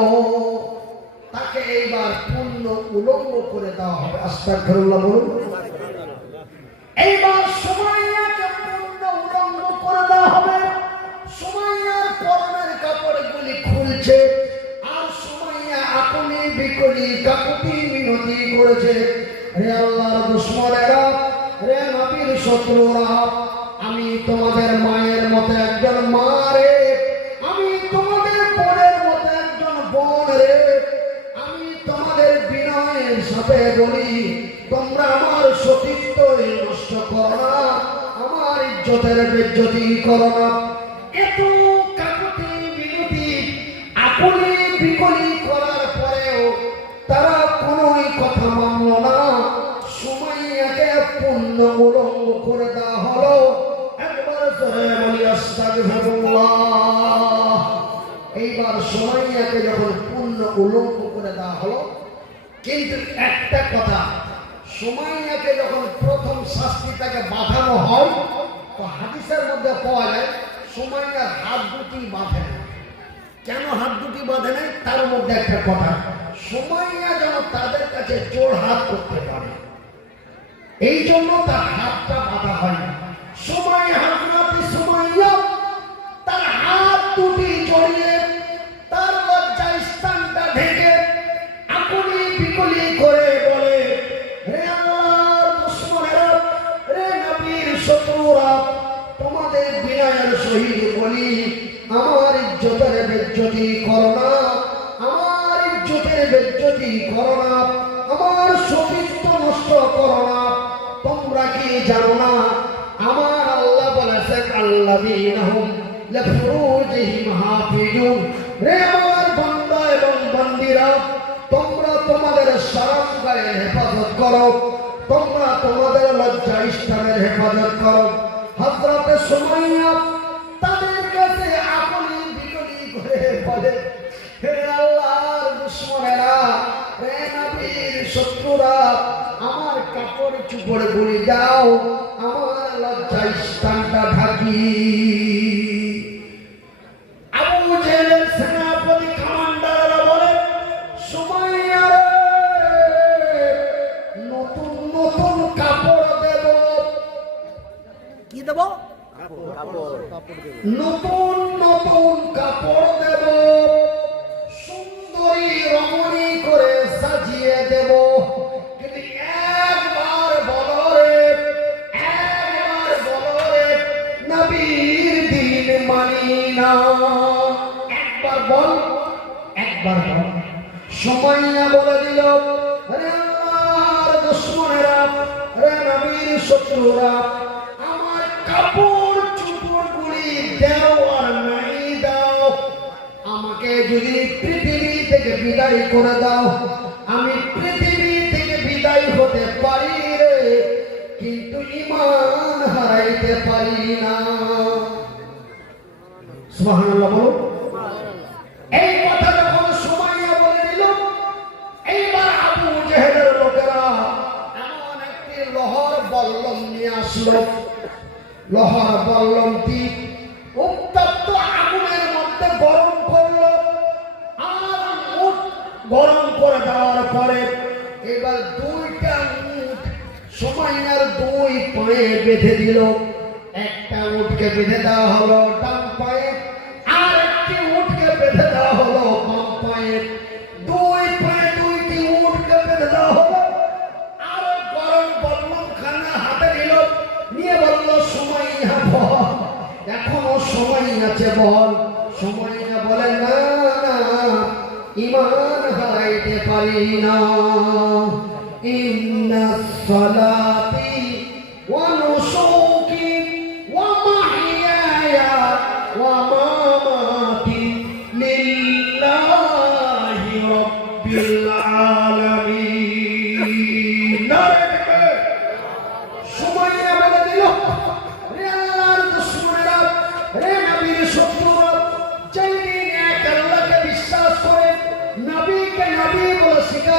তাকে এইবার পূর্ণ উলঙ্গ করে দেওয়া হবে। আস্তাগফিরুল্লাহ বলুন। এইবার সুমাইয়াকে পূর্ণ উলঙ্গ করে দেওয়া হবে। সুমাইয়ার পরনের কাপড়গুলি খুলছে, আর সুমাইয়া আপনি বিকলি কাকুতি মিনতি করেছে, হে আল্লাহর দুশমনেরা, রে নবীর শত্রুরা, আমি তোমাদের মায়ের মতো একজন মা রে, আমি তোমাদের বোনের মতো একজন বোন রে, আমি তোমাদের বিনয়ের সাথে বলি, তোমরা আমার সতীত্ব নষ্ট করো না, আমার ইজ্জতের বেজ্জতি করো না। এত কাকুতি মিনতি আপনি বিকলি করার পরেও তারা কোনোই কথা মানল না। সুমাইয়াকে পূর্ণ উলঙ্গ করে দেওয়া হলো। একবার জোরে বলি আস্তাগফিরুল্লাহ। এইবার সুমাইয়াকে যখন পূর্ণ উলঙ্গ করে দেওয়া হলো, কিন্তু একটা কথা, সুমাইয়াকে যখন প্রথম শাস্তিটাকে বাঁধানো হয়, তো হাদিসের মধ্যে পাওয়া যায় সুমাইয়ার হাত দুটি বাঁধে না। কেন হাত দুটি বাঁধে নাই? তার মধ্যে একটা কথা, সুমাইয়া যেন তাদের কাছে জোর হাত করতে পারে, এই জন্য তার হাতটা বাঁধা হয় না। সুমাইয়া তার হাত দুটি জড়িয়ে তার লজ্জা স্থানটা ঢেকে আপনি বিকলি করে বলে, হে আল্লাহর দুশমনেরা, রে নবীর শত্রুরা, তোমাদের বিনয়ের সহিত বলি, আমার ইজ্জতের বেজ্জতি করো না, আমার ইজ্জতের বেজ্জতি করো না, আমার সতীত্ব নষ্ট করো না। তোমরা কি জানো না আমার আল্লাহ বলেছেন, আল্লাযীনা হুম লিফুরুজিহিম হাফিজুন, রে আমার বান্দা এবং বান্দীরা, তোমরা তোমাদের শরমগাহের হেফাজত করো, তোমরা তোমাদের লজ্জা স্থানের হেফাজত করো। হযরতে সুমাইয়া তাদের কাছে আপনি বিকলি করে বলে, হে আল্লাহর দুশমনেরা, হে নবীর শত্রুরা, আমার কাপড় চুপড় গুলি দাও, আমার লজ্জা স্থানটা ঢাকি। আবু জেহেলের সেনাপতি কমান্ডাররা বলে, সুমাইয়া নতুন নতুন কাপড় দেব। কি দেব? নতুন নতুন কাপড় দেব, সুন্দরী রমণী করে সাজিয়ে দেব, কিন্তু একবার বলো রে, নবীর দিন মানি না। একবার বল, একবার বল। সুমাইয়া বলে দিল, রে আল্লাহর দুশমনেরা, রে নবীর শত্রুরা, আমার কাপড় চুপড়গুলি দাও আর নাই দাও। আমাকে যদি পৃথিবী থেকে বিদায় করে দাও, আমি পৃথিবী থেকে বিদায় হতে পারি রে, কিন্তু ঈমান হারাইতে পারি না। সুবহানাল্লাহ বলো। এই কথা যখন সুমাইয়া বলে দিল, এইবার আবু জেহেলের লোকেরা এমন একটি লোহার বল্লম নিয়ে আসলো। লোহার বল্লমটি উত্তপ্ত আগুনের মধ্যে গরম করলো, আর উট গরম করে দেওয়ার পরে এবার দুইটা উট সুমাইয়ার দুই পায়ে বেঁধে দিল। একটা উটকে বেঁধে দেওয়া হলো ডান পায়ে, আর একটি উটকে বেঁধে দেওয়া হলো বাম পায়ে। দুই পায়ে দুইটি উটকে বেঁধে দেওয়া হলো, আর গরম বল্লম খানা হাতে নিল, নিয়ে বলল, সুমাইয়া বল, এখনো সময় আছে, বল। সুমাইয়া বলে, না না, ঈমান হারাইতে পারি না। ইন্নাস সালাতি ওয়া নুসুকি ওয়া মাহইয়ায়া ওয়া মামাতি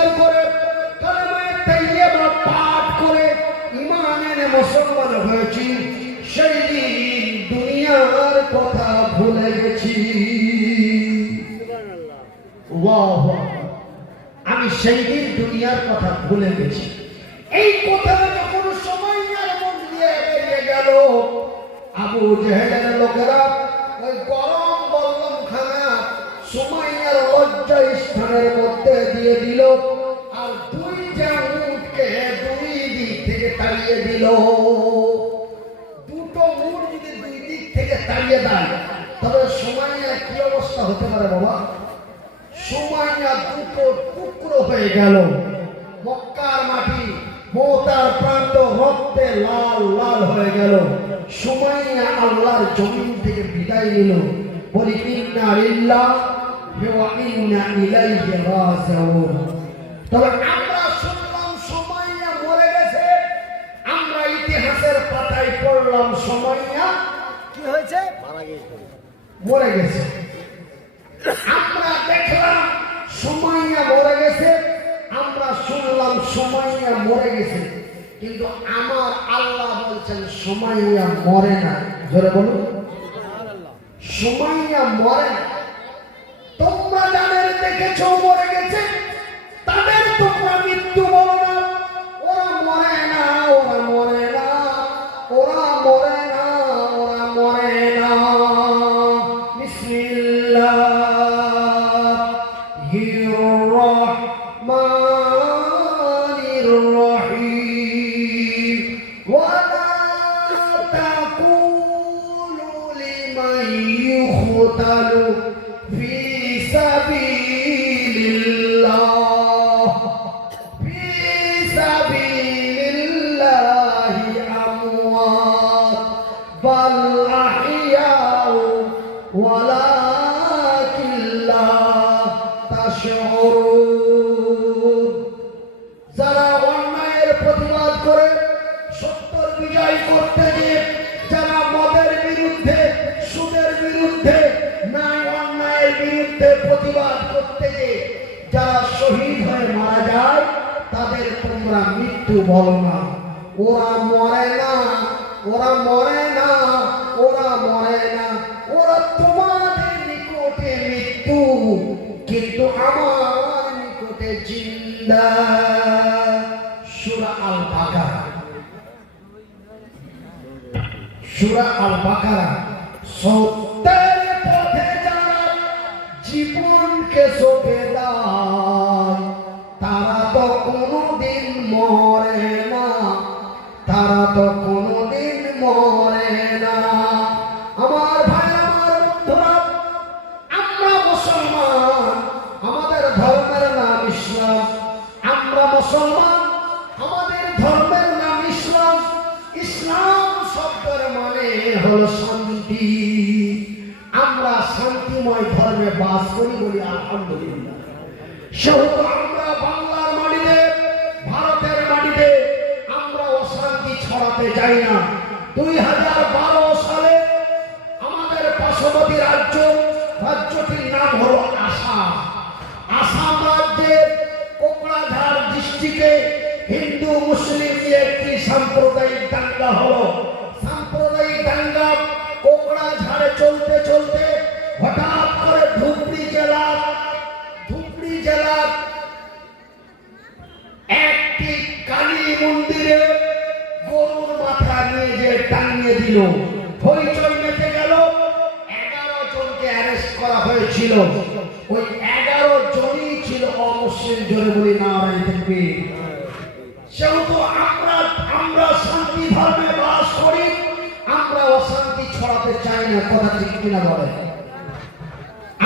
স্বীকার করে কালেমায়ে তাইয়্যিবা পাঠ করে ঈমান এনে মুসলমান হয়েছি, সেই দিন দুনিয়ার কথা ভুলে গেছি। আল্লাহু আকবার। আমি সেই দিন দুনিয়ার কথা ভুলে গেছি। এই কথা যখন সুমাইয়ার মুখ দিয়ে বেরিয়ে গেল, আবু জেহেলের লোকেরা ওই গরম বল্লম খানা সুমাইয়ার লজ্জা স্থানের মধ্যে দিয়ে দিল, আর দুইটা উটকে দুই দিক থেকে তাড়িয়ে দিল। দুটো উট যদি দুই দিক থেকে তাড়িয়ে দেয়, তবে সুমাইয়ার কি অবস্থা হতে পারে বাবা? সুমাইয়া দুটো টুকরো হয়ে গেল। মক্কার মাটি মোতার প্রান্ত রক্তে লাল লাল হয়ে গেল। সুমাইয়া আল্লাহর জমিন থেকে বিদায় নিল। বলি ইন্না লিল্লাহি ওয়া ইন্না ইলাইহি রাজিউন। তবে আমরা শুনলাম সুমাইয়া মরে গেছে, আমরা ইতিহাসের পাতায় পড়লাম সুমাইয়া কি হয়েছে? মরে গেছে। আমরা দেখলাম সুমাইয়া মরে গেছে, আমরা শুনলাম সুমাইয়া মরে গেছে, কিন্তু আমার আল্লাহ বলছেন সুমাইয়া মরে না। জোরে বলুন, সুমাইয়া মরে না। তোমরা যাদের দেখেছো মরে গেছে, তাদের তোমরা মৃত্যু বলো না। ওরা মরে না, ওরা মরে না, ওরা মরে না, ওরা মরে না। বিসমিল্লাহির রহমানির রহিম। ওয়ালা তাকুলু লিমান ইউকতালু ফি সাবিলিল্লাহ ফি সাবিলিল্লাহি আমওয়াত বাল আহইয়াউ ওয়ালাকিন লা তাশউরুন। যারা অন্যায়ের প্রতিবাদ করে সত্যের বিজয় করতে গিয়ে, যারা মদের বিরুদ্ধে, সুদের বিরুদ্ধে, ন্যায় অন্যায়ের বিরুদ্ধে প্রতিবাদ করতে গিয়ে যারা শহীদ হয়ে মারা যায়, তাদের তোমরা মৃত্যু বলো না। ওরা মরে না, ওরা মরে না, ওরা মরে না। ওরা তোমাদের নিকটে মৃত্যু, কিন্তু আমার নিকটে জিন্দা। সূরা আল বাকারা, সূরা আল বাকারা। সত্যের পথে যারা জীবনকে সঁপে দেয়, তারা তো কোনোদিন মরে না, তারা তো কোনোদিন মরে না। আমার ভাই, আমার বন্ধুরা, আমরা মুসলমান, আমাদের ধর্মের নাম ইসলাম। আমরা মুসলমান, আমাদের ধর্মের নাম ইসলাম। ইসলাম শব্দের মানে হলো শান্তি। আমরা শান্তিময় ধর্মে বাস করি, বলি আলহামদুলিল্লাহ। সেহেতু আমরা বাংলার মাটিতে, ভারতের মাটিতে আমরা অশান্তি ছড়াতে চাই না। 2012 সালে আমাদের পার্শ্ববর্তী রাজ্যটির নাম হলো আসাম। আসাম রাজ্যের কোকড়াঝাড় ডিস্ট্রিক্টে হিন্দু মুসলিম নিয়ে একটি সাম্প্রদায়িক দাঙ্গা হলো। সাম্প্রদায়িক দাঙ্গা কোকড়াঝাড়ে চলতে চলতে হঠাৎ করে ধুবড়ি জেলার একটি কালী মন্দিরে গরুর মাথা নিয়ে যে টাঙিয়ে দিল। হইচই মেতে গেল। 11 জনকে অ্যারেস্ট করা হয়েছিল। ওই 11 জনই ছিল অমুসলিম। জোরে বলি নারায়ে তাকবীর। সেহেতু আমরা শান্তি ধর্মে বাস করি, আমরা অশান্তি ছড়াতে চাই না। কথা ঠিক কিনা বলে?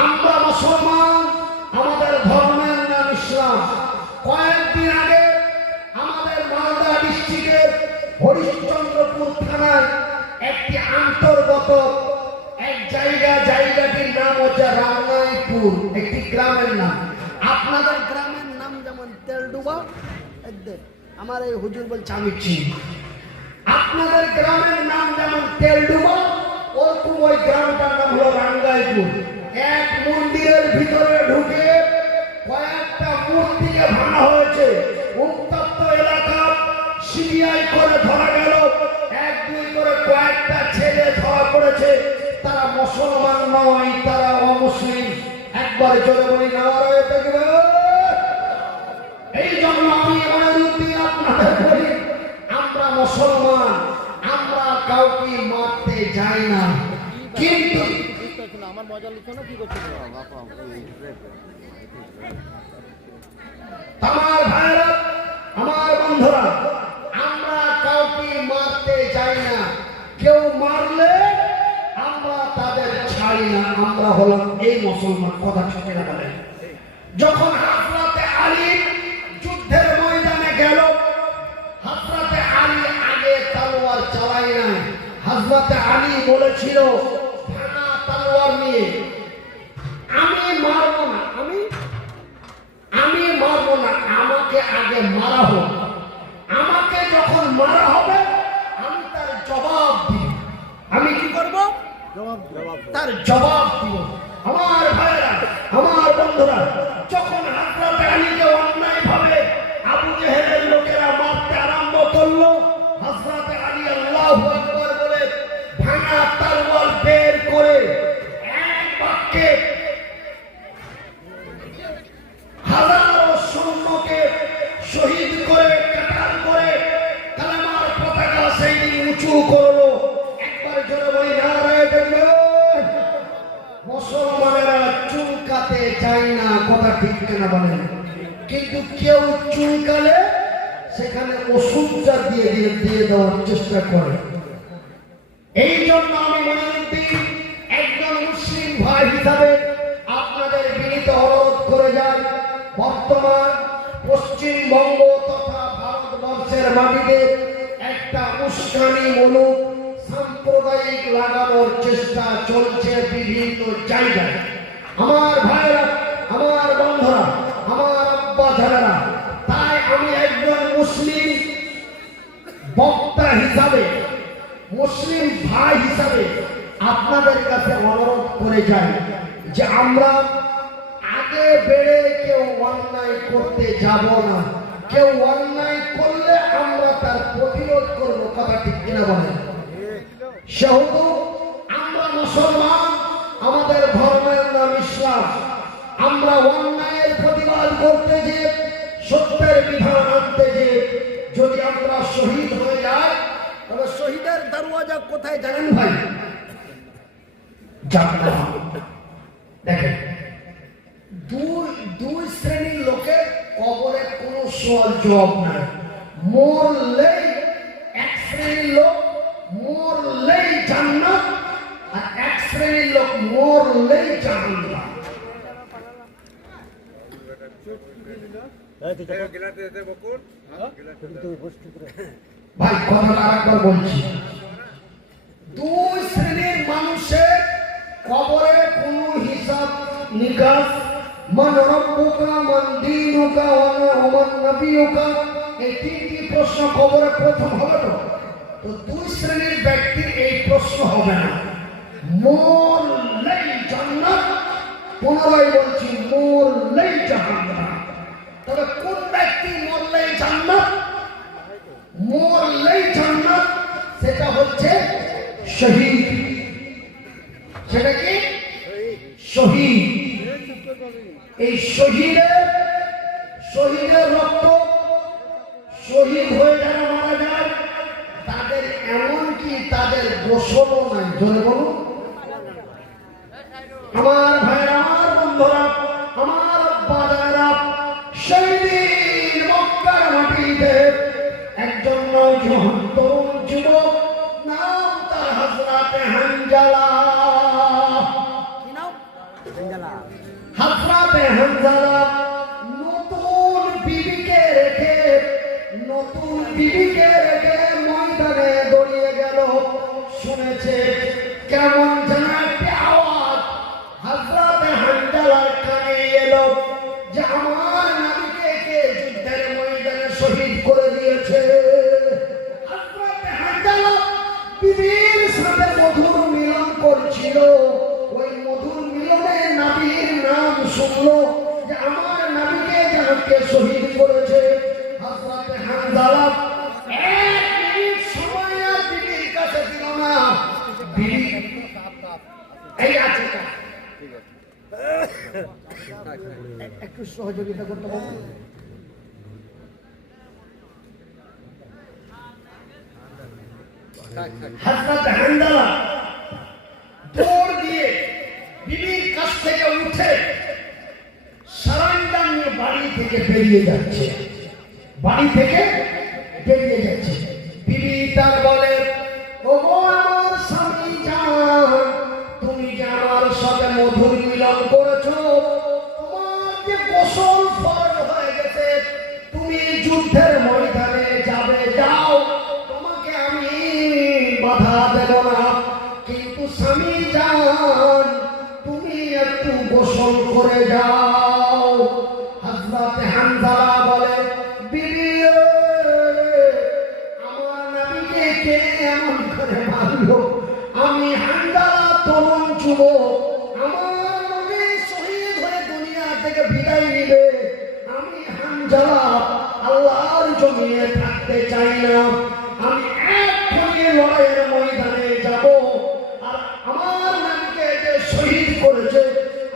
আমরা মুসলমান, আমাদের ধর্মের নাম ইসলাম। কয়েকদিন আগে আমাদের মালদা ডিস্ট্রিক্টের হরিশ্চন্দ্রপুর থানায় একটি অন্তর্গত এক জায়গাটির নাম হচ্ছে রাঙ্গাইপুর, একটি গ্রামের নাম। আপনাদের গ্রামের নাম যেমন তেলডুবা, আমার এই হুজুর বলছে আমি চিনি। আপনাদের গ্রামের নাম যেমন তেলডুবা, ওরকম ওই গ্রামটার নাম হলো রাঙ্গাইপুর। এক মন্দিরের ভিতরে ঢুকে কয়েকটা মূর্তিকে ভাঙা কয়েকটা ছেলে ধরা পড়েছে, তারা মুসলমান নয়, তারা অমুসলিম। একবার জোরে বলি নারায়ে তাকবীর। এই জন্য আমি মনিরুদ্দিন আপনাদের বলি, আমরা মুসলমান, আমরা কাউকে মারতে যাই না, কিন্তু আমার মজা লিখো না, কি করছো আমার ভাইরা, আমার বন্ধুরা, আমরা কাউকে মারতে যাই না। কেউ মারলে আমরা তাদের ছাড়ি না। আমরা হলাম এই মুসলমান। কথা ঠিক না বলেন? যখন হযরতে আলী যুদ্ধের ময়দানে গেল, হযরতে আলী আগে তলোয়ার চালাই নাই। হযরতে আলী বলেছিল ভাঙা তলোয়ার নিয়ে, আমি মারবো না, আমি মারবো না, আমাকে আগে মারা হোক। আমাকে যখন মারা হবে আমি তার জবাব দিব। আমি কি করব? তার জবাব দিব। আমার ভাইরা, আমার বন্ধুরা, যখন হযরত আলীকে অন্যায় ভাবে আবু জেহেলের লোকেরা মারতে আরম্ভ করলো, হযরত আলী আল্লাহু আকবার বলে ভাঙা তলোয়ার বের করে এক বাক্যে হাজারো সৈন্যকে শহীদ করে, কাটাল করে কালেমার পতাকা সেই দিন উঁচু করলো। একবার জোরে বলি নারায়ে তাকবীর। মুসলমানেরা চুলকাতে চায় না, কথা ঠিক কিনা বলেন? কিন্তু কেউ চুলকালে সেখানে ওষুধটা দিয়ে দেওয়ার চেষ্টা করে। এই জন্য আমি মনিরুদ্দিন একজন মুসলিম ভাই হিসাবে আপনাদের বিনীত অনুরোধ করে যাই, বর্তমান পশ্চিমবঙ্গ তথা ভারতবর্ষের মাটিতে একটা উস্কানিমূলক সাম্প্রদায়িক লাগানোর চেষ্টা চলছে বিভিন্ন জায়গায়। আমার ভাইরা, আমার বন্ধুরা, আমার আব্বা যারা, তাই আমি একজন মুসলিম বক্তা হিসাবে, মুসলিম ভাই হিসাবে আপনাদের কাছে অনুরোধ করে যাই যে আমরা আগে বেড়ে কেউ অন্যায় করতে যাব না। কেউ অন্যায় করলে আমরা তার প্রতিরোধ করব। কথা ঠিক কিনা বলেন? সেহেতু আমরা মুসলমান, আমাদের ধর্মের নাম ইসলাম। আমরা অন্যায়ের প্রতিবাদ করতে যে, সত্যের বিধান আনতে যে, যদি আমরা শহীদ হয়ে যাই, তবে শহীদের দরওয়াজা কোথায় জানেন ভাই? জান্নাত। দেখেন, দুই শ্রেণীর লোকের কবরে কোনো সওয়াল জবাব নাই। মরলেই এক শ্রেণীর লোক মরলেই জান্নাত, আর এক শ্রেণীর লোক মরলেই জাহান্নাম। ভাই কথাটা আরেকবার বলছি, দুই শ্রেণীর মানুষের কবরে কোনো হিসাব নিকাশ, মান রব্বুকা মান দীনুকা ওয়া মান নবিয়ুকা, এই তিনটি প্রশ্ন কবরে প্রথম হবে। তো দুই শ্রেণীর ব্যক্তির এই প্রশ্ন হবে না। মরলেই জান্নাত, পুনরায় বলছি মরলেই জাহান্নাম। তবে কোন ব্যক্তি মরলেই জান্নাত, মরলেই জান্নাত, সেটা হচ্ছে শহীদ। সেটা কি? শহীদ। এই শহীদের রক্ত, শহীদ হয়ে যারা মারা যায় তাদের এমনকি তাদের গোসলও নাই। জোরে বলুন। আমার ভাইরা, আমার বন্ধুরা, আমার বাজারা, সেই দিন মক্কার মাটিতে একজন নওজোয়ান তরুণ যুবক, নাম তার হযরতে হানজালা। কি নাম? হানজালা। হযরতে হানজালা নতুন বিবিকে রেখে ময়দানে দৌড়িয়ে গেল। শুনেছে কেমন যেন একটা আওয়াজ হযরতে হানজালার কানে এলো যে আমার নবীকে কে যুদ্ধের ময়দানে শহীদ করে দিয়েছে। হযরতে হানজালা বিবির সাথে মধুর মিলন করছিল। ওই মধুর মিলনে নবীর নাম শুনলো যে আমার নবীকে যেন কে শহীদ করেছে। হযরতে হানজালা এক মিনিট সময় আর বিবির কাছে দিল না। একটু সহযোগিতা করতে পারবো? হযরত হানজালা দৌড় দিয়ে বিবির কাছ থেকে উঠে সারাঙ্গা নিয়ে বাড়ি থেকে বেরিয়ে যাচ্ছে। বিবি তার বলে, ওগো আমার স্বামী জান, তুমি যে আমার সাথে মধুর মিলন করেছো, তোমার যে গোসল ফরজ হয়ে গেছে, তুমি যুদ্ধের ময়দানে যাবে, যাও, তোমাকে আমি বাধা দেব না, কিন্তু স্বামী জান তুমি একটু গোসল করে যাও। হযরত হানজালা বলে, বিবি আমার নবীকে কে এমন করে মারলো? আমি হানজালা তরুণ যুবক, আমার নবী শহীদ হয়ে দুনিয়া থেকে বিদায় নিবে, আমি হানজালা আল্লাহর জমিনে থাকতে চাই না, আমি এক্ষুনি লড়াইয়ের ময়দানে যাব, আর আমার নবীকে যে শহীদ করেছে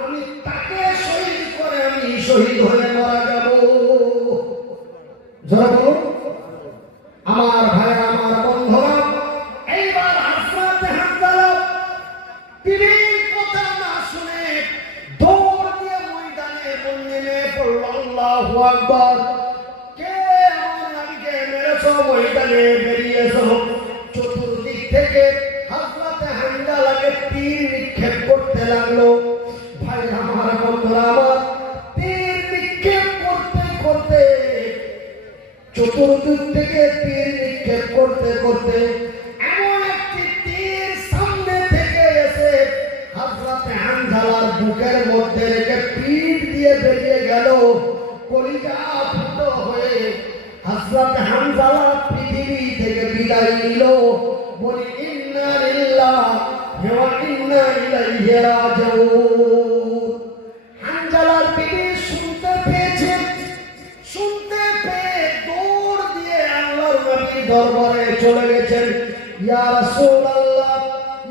আমি তাকে শহীদ করে আমি শহীদ হয়ে মারা যাব। যারা বলুন আমার ভাইরা, আমার বন্ধুরা, এইবার হযরত হানজালা বিবির কথা না শুনে দৌড় দিয়ে ময়দানে নেমে পড়ল। আল্লাহু আকবার। কে আমার নবীকে মেরেছো? ময়দানে বেরিয়েছো। চতুর্দিক থেকে হযরত হানজালাকে তীর নিক্ষেপ করতে লাগলো। ভাইরা আমার, বন্ধুরা আমার, তীর নিক্ষেপ করতে করতে চতুর্দিক থেকে তীর নিক্ষেপ করতে করতে এমন একটি তীর সামনে থেকে এসে হযরত হানজালার বুকের মধ্যে রেখে পিঠ দিয়ে বেরিয়ে গেল। কলিজা ফুটো হয়ে হযরত হানজালা পৃথিবী থেকে বিদায় নিল। বলি ইন্না লিল্লাহি ওয়া ইন্না ইলাইহি রাজিউন। হানজালার বিবি শুনতে পেয়ে দৌড় দিয়ে আল্লাহর নবীর দরবারে চলে গেছেন। ইয়া রাসূলুল্লাহ,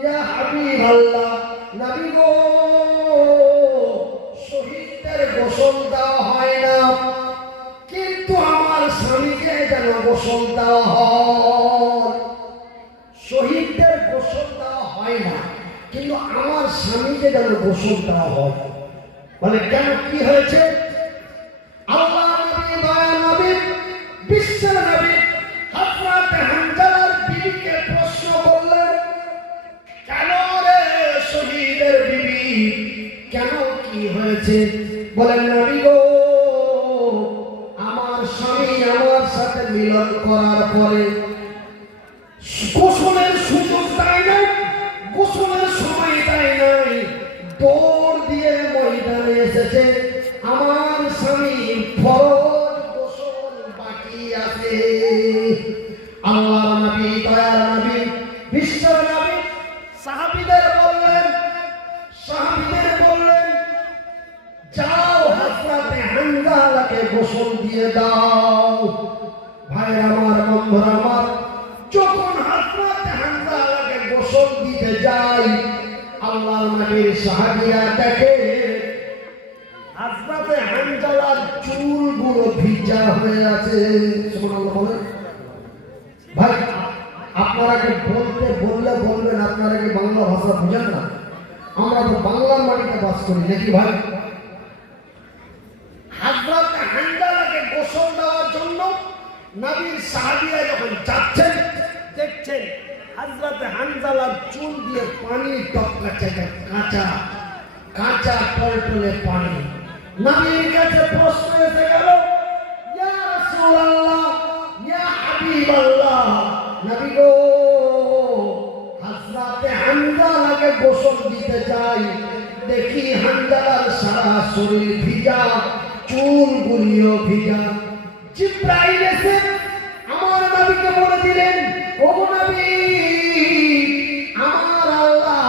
ইয়া হাবিবাল্লাহ, নবী গো, শহীদদের গোসল দেওয়া হয় না, কিন্তু আমার স্বামীকে যেন গোসল দেওয়া হয়। শহীদদের গোসল দেওয়া হয় না, কিন্তু আমার স্বামীকে যেন গোসল দেওয়া হয়। বলে কেন, কি হয়েছে? আল্লাহ নবী, দয়া নবী, বিশ্ব নবী হযরত হানজালার বিবিকে প্রশ্ন করলেন, কেন রে শহীদের বিবি, কেন, কি হয়েছে? বলেন নবী গো, আমার স্বামী আমার সাথে মিলন করার পরে গোসলের সুযোগ দেয় নাই, গোসলের সময় দেয় নাই, দৌড় দিয়ে ময়দানে এসেছে। আমার স্বামী ফরজ গোসল বাকি আছে। আল্লাহর নবী, দয়ার নবী, বিশ্ব নবী সাহাবীদের বললেন, যাও হযরত হানজালাকে গোসল দিয়ে দাও। ভাইরা আমার, বন্ধুরা আমার, যখন হযরত হানজালাকে গোসল দিতে যাই, আল্লাহর নবীর সাহাবীরা দেখে হযরত হানজালার চুলগুলো ভিজা হয়ে আছে। সুবহানাল্লাহ বলেন। ভাই, আপনারা কি বললে বলবেন, আপনারা কি বাংলা ভাষা বুঝেন না? আমরা তো বাংলার মাটিতে বাস করি নাকি ভাই? হযরত হানজালাকে গোসল দেওয়ার জন্য নবীর সাহাবীরা যখন যাচ্ছেন, দেখছেন হযরত হানজালার চুল দিয়ে পানি টপকাচ্ছে, কাঁচা টলটলে পানি। নবীর কাছে প্রশ্ন এসে গেল, ইয়া রাসূলুল্লাহ, ইয়া হাবিবাল্লাহ, নবী গো, হযরত হানজালাকে গোসল দিতে চাই, দেখি হানজালার সারা শরীর ভিজা, চুলগুলিও ভিজা। জিবরাইল এসে আমার নবীকে বলে দিলেন, ও নবী, আমার আল্লাহ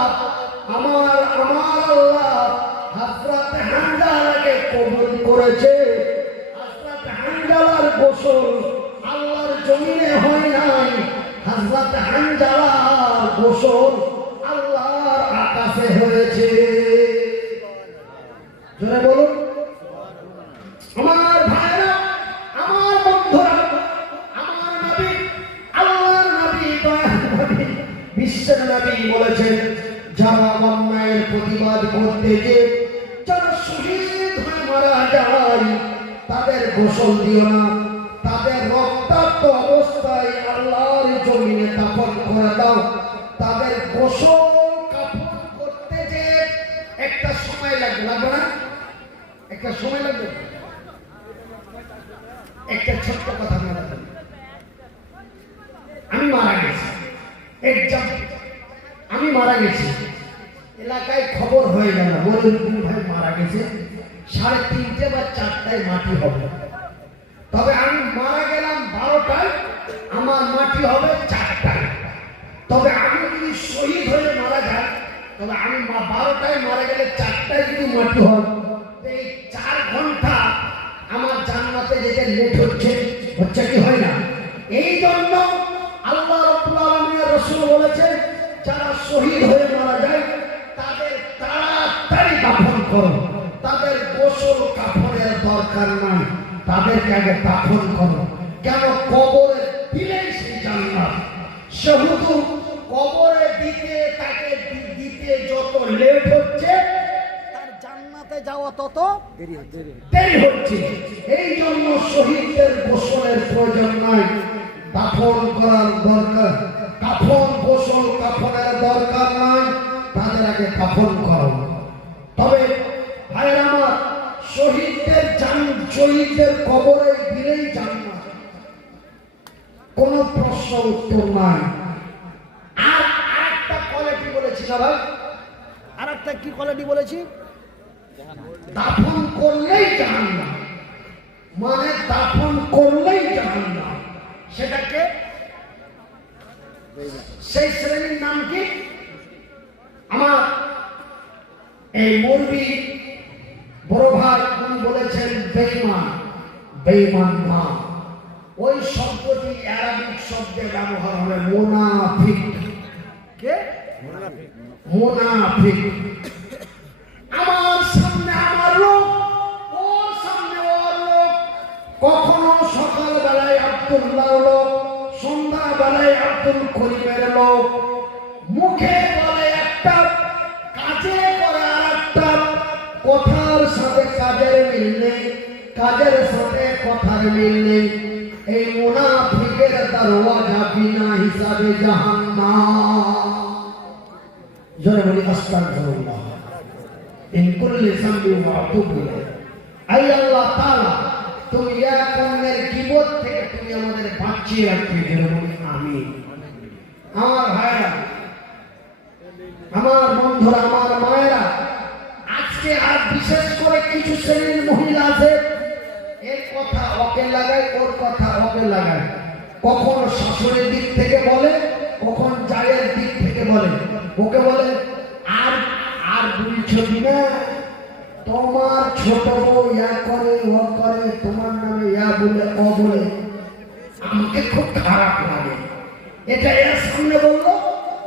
হযরত হানজালাকে কবুল করেছে। হযরত হানজালার গোসল আল্লাহর জমিনে হয় নাই, হযরত হানজালার গোসল আল্লাহর আকাশে হয়েছে। জোরে বলুন। করতে যে যারা শহীদ হয়ে মারা যায় তাদের গোসল দিও না, তাদের রক্তাক্ত অবস্থায় আল্লাহর জমিনে দাফন করে দাও। তাদের গোসল কাফন করতে যে একটা সময় লাগবে না? একটা সময় লাগবে। একটা ছোট্ট কথা মনে রাখবেন, আমি মারা গেছি, আমি মারা গেছি, এলাকায় খবর হয়ে গেল মনিরুদ্দিন ভাই মারা গেছে, 3:30 বা 4টায় মাটি হবে। তবে আমি মারা গেলাম 12টায়, আমার মাটি হবে 4টায়। তবে আমি যদি শহীদ হয়ে মারা যাই, তবে আমি 12টায় মারা গেলে 4টায় যদি মাটি হয়, এই 4 ঘন্টা আমার জান্নাতে যেতে লেট হচ্ছে কি হয় না? এই জন্য আল্লাহ রাব্বুল আলামিনের রাসূল বলেছে যারা শহীদ হয়ে মারা যায় তাদের তাড়াতাড়ি দাফন করো, তাদের গোসল কাফনের দরকার নাই, তাদেরকে আগে দাফন করো। কেন? কবরে দিলেই সেই জান্নাত। সেহেতু কবরে দিতে যত লেট হচ্ছে তার জান্নাতে যাওয়া তত দেরি হচ্ছে। এই জন্য শহীদদের গোসলের প্রয়োজন নাই, দাফন করার দরকার, কাফন গোসল কাফনের দরকার নাই, তাদের আগে কাফন করো। তবে ভাইয়ের আমার, শহীদদের কবরে দিলেই জান্নাত, কোনো প্রশ্ন উত্তর নাই। আর আরেকটা কোয়ালিটি বলেছি না ভাই, আরেকটা কি কোয়ালিটি বলেছি? দাফন করলেই জাহান্নাম, মানে দাফন করলেই জাহান্নাম। সেটাকে সেই শ্রেণীর নাম কি? আমার এই মুরবি বড় ভাই উনি বলেছেন বেঈমান না। ওই শব্দটি আরবিক শব্দে ব্যবহার হবে মুনাফিক। কে? মুনাফিক। আমার সামনে আমার লোক, ওর সামনে ওর লোক। কখনো সকাল বেলায় আব্দুল্লাহ লোক, সন্ধ্যা বেলায় আব্দুল করিমের লোক। মুখে বলে একটা, কাজে করে আরেকটা। কথার সাথে কাজের মিল নেই, কাজের সাথে কথার মিল নেই। এই মুনাফিকের দরওয়াজা বিনা হিসাবে জাহান্নাম। জোরে বলি আস্তাগফিরুল্লাহ। ইন কুল্লি যামবি মা'তুব ইলাইহি। আই আল্লাহ তাআলা, তুমি এক অন্যের গীবত থেকে তুমি আমাদের বাঁচিয়ে রাখতে। জোরে বলি আমিন। আমার ভাইরা, আমার বন্ধুরা, আমার মায়েরা, আজকে আর বিশেষ করে কিছু শ্রেণীর মহিলা আছে, এর কথা ওকে লাগায়, ওর কথা ওকে লাগায়। কখনো শাশুড়ির দিক থেকে বলে, কখন জায়ের দিক থেকে বলে। ওকে বলে আর বুঝছো না, তোমার ছোট বউ ইয়া করে ও করে, তোমার নামে ইয়া বলে ও বলে, আমাকে খুব খারাপ লাগে। এটা এর সামনে বললো,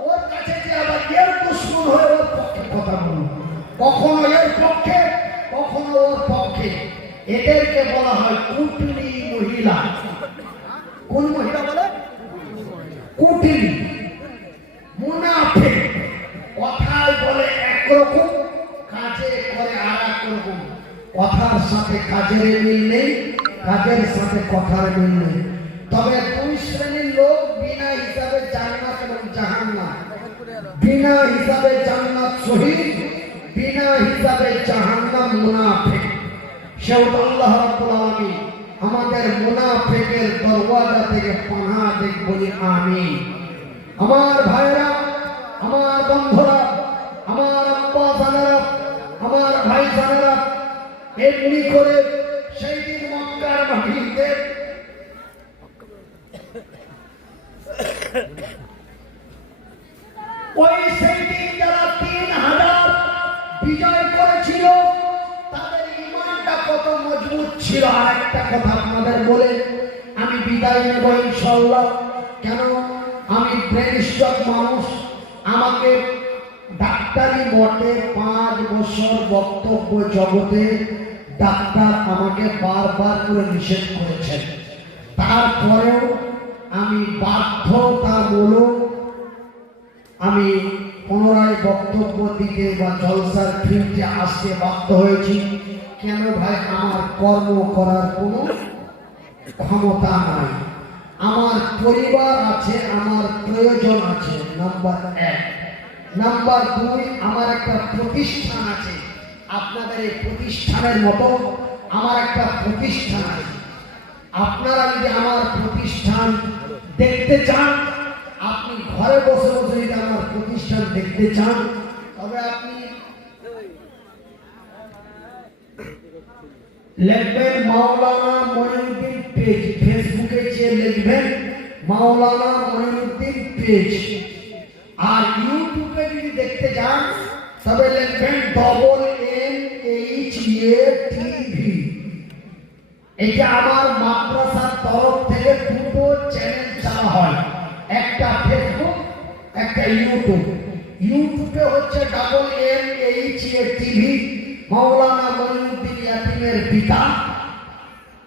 ওর কাছে যে আবার এর দুশ্মন হয়ে ওর পক্ষে কথা বলল, কখনো এর পক্ষে কখনো ওর পক্ষে। এদেরকে বলা হয় কুটিলি মহিলা। কোন মহিলা বলে? কুটিলি, মুনাফিক। কথায় বলে একরকম, কাজে করে আর এক রকম। কথার সাথে কাজের মিল নেই, কাজের সাথে কথার মিল নেই। তবে দুই শ্রেণীর লোক বিনা হিসাবে জান্নাত এবং জাহান্নাম। বিনা হিসাবে জান্নাত শহীদ, বিনা হিসাবে জাহান্নাম মুনাফিক। সেহেতু আল্লাহ রাব্বুল আলামিন আমাদের মুনাফিকের দরওয়াজা থেকে পানাহ দেখ বলি আমিন। আমার ভাইরা, আমার বন্ধুরা, আমার আব্বা জানেরা, আমার ভাই জানেরা, এমনি করে সেই দিন মক্কার মাটিতে ওই সেই দিন যারা 3000 বিজয় করেছিল তাদের ঈমানটা কত মজবুত ছিল। আর একটা কথা আপনাদের বলে আমি বিদায় নেব ইনশাআল্লাহ। কেন? আমি ব্রেন স্ট্রোক মানুষ, আমাকে ডাক্তারি মতে 5 বছর বক্তব্য জগতে ডাক্তার আমাকে বারবার করে নিষেধ করেছেন। তারপরেও আমি বাধ্যতামূলক আমি পুনরায় বক্তব্য দিতে বা জলসার ফিল্ডে আসতে বাধ্য হয়েছি। কেন ভাই? আমার কর্ম করার কোনো ক্ষমতা নাই, আমার পরিবার আছে, আমার প্রয়োজন আছে, নাম্বার 1। নাম্বার 2, আমার একটা প্রতিষ্ঠান আছে। আপনাদের এই প্রতিষ্ঠানের মতো আমার একটা প্রতিষ্ঠান আছে। আপনারা যদি আমার প্রতিষ্ঠান দেখতে চান, আপনি ঘরে বসে বসে যদি আমার প্রতিষ্ঠান দেখতে চান, তবে আপনি লিখবেন মাওলানা মঈনুদ্দিন পেজ। ফেসবুকে যে লিখবেন মাওলানা মঈনুদ্দিন পেজ। আর ইউটিউবে যদি দেখতে চান, তবে লিখবেন NNHA-TV। এটা আমার মাদ্রাসার তরফ থেকে দুটো চ্যানেল চালা হয়, একটা ফেসবুক, একটা ইউটিউব। ইউটিউবে হচ্ছে NNHA-TV, মাওলানা মঈনুদ্দিন ইয়াতিমের পিতা।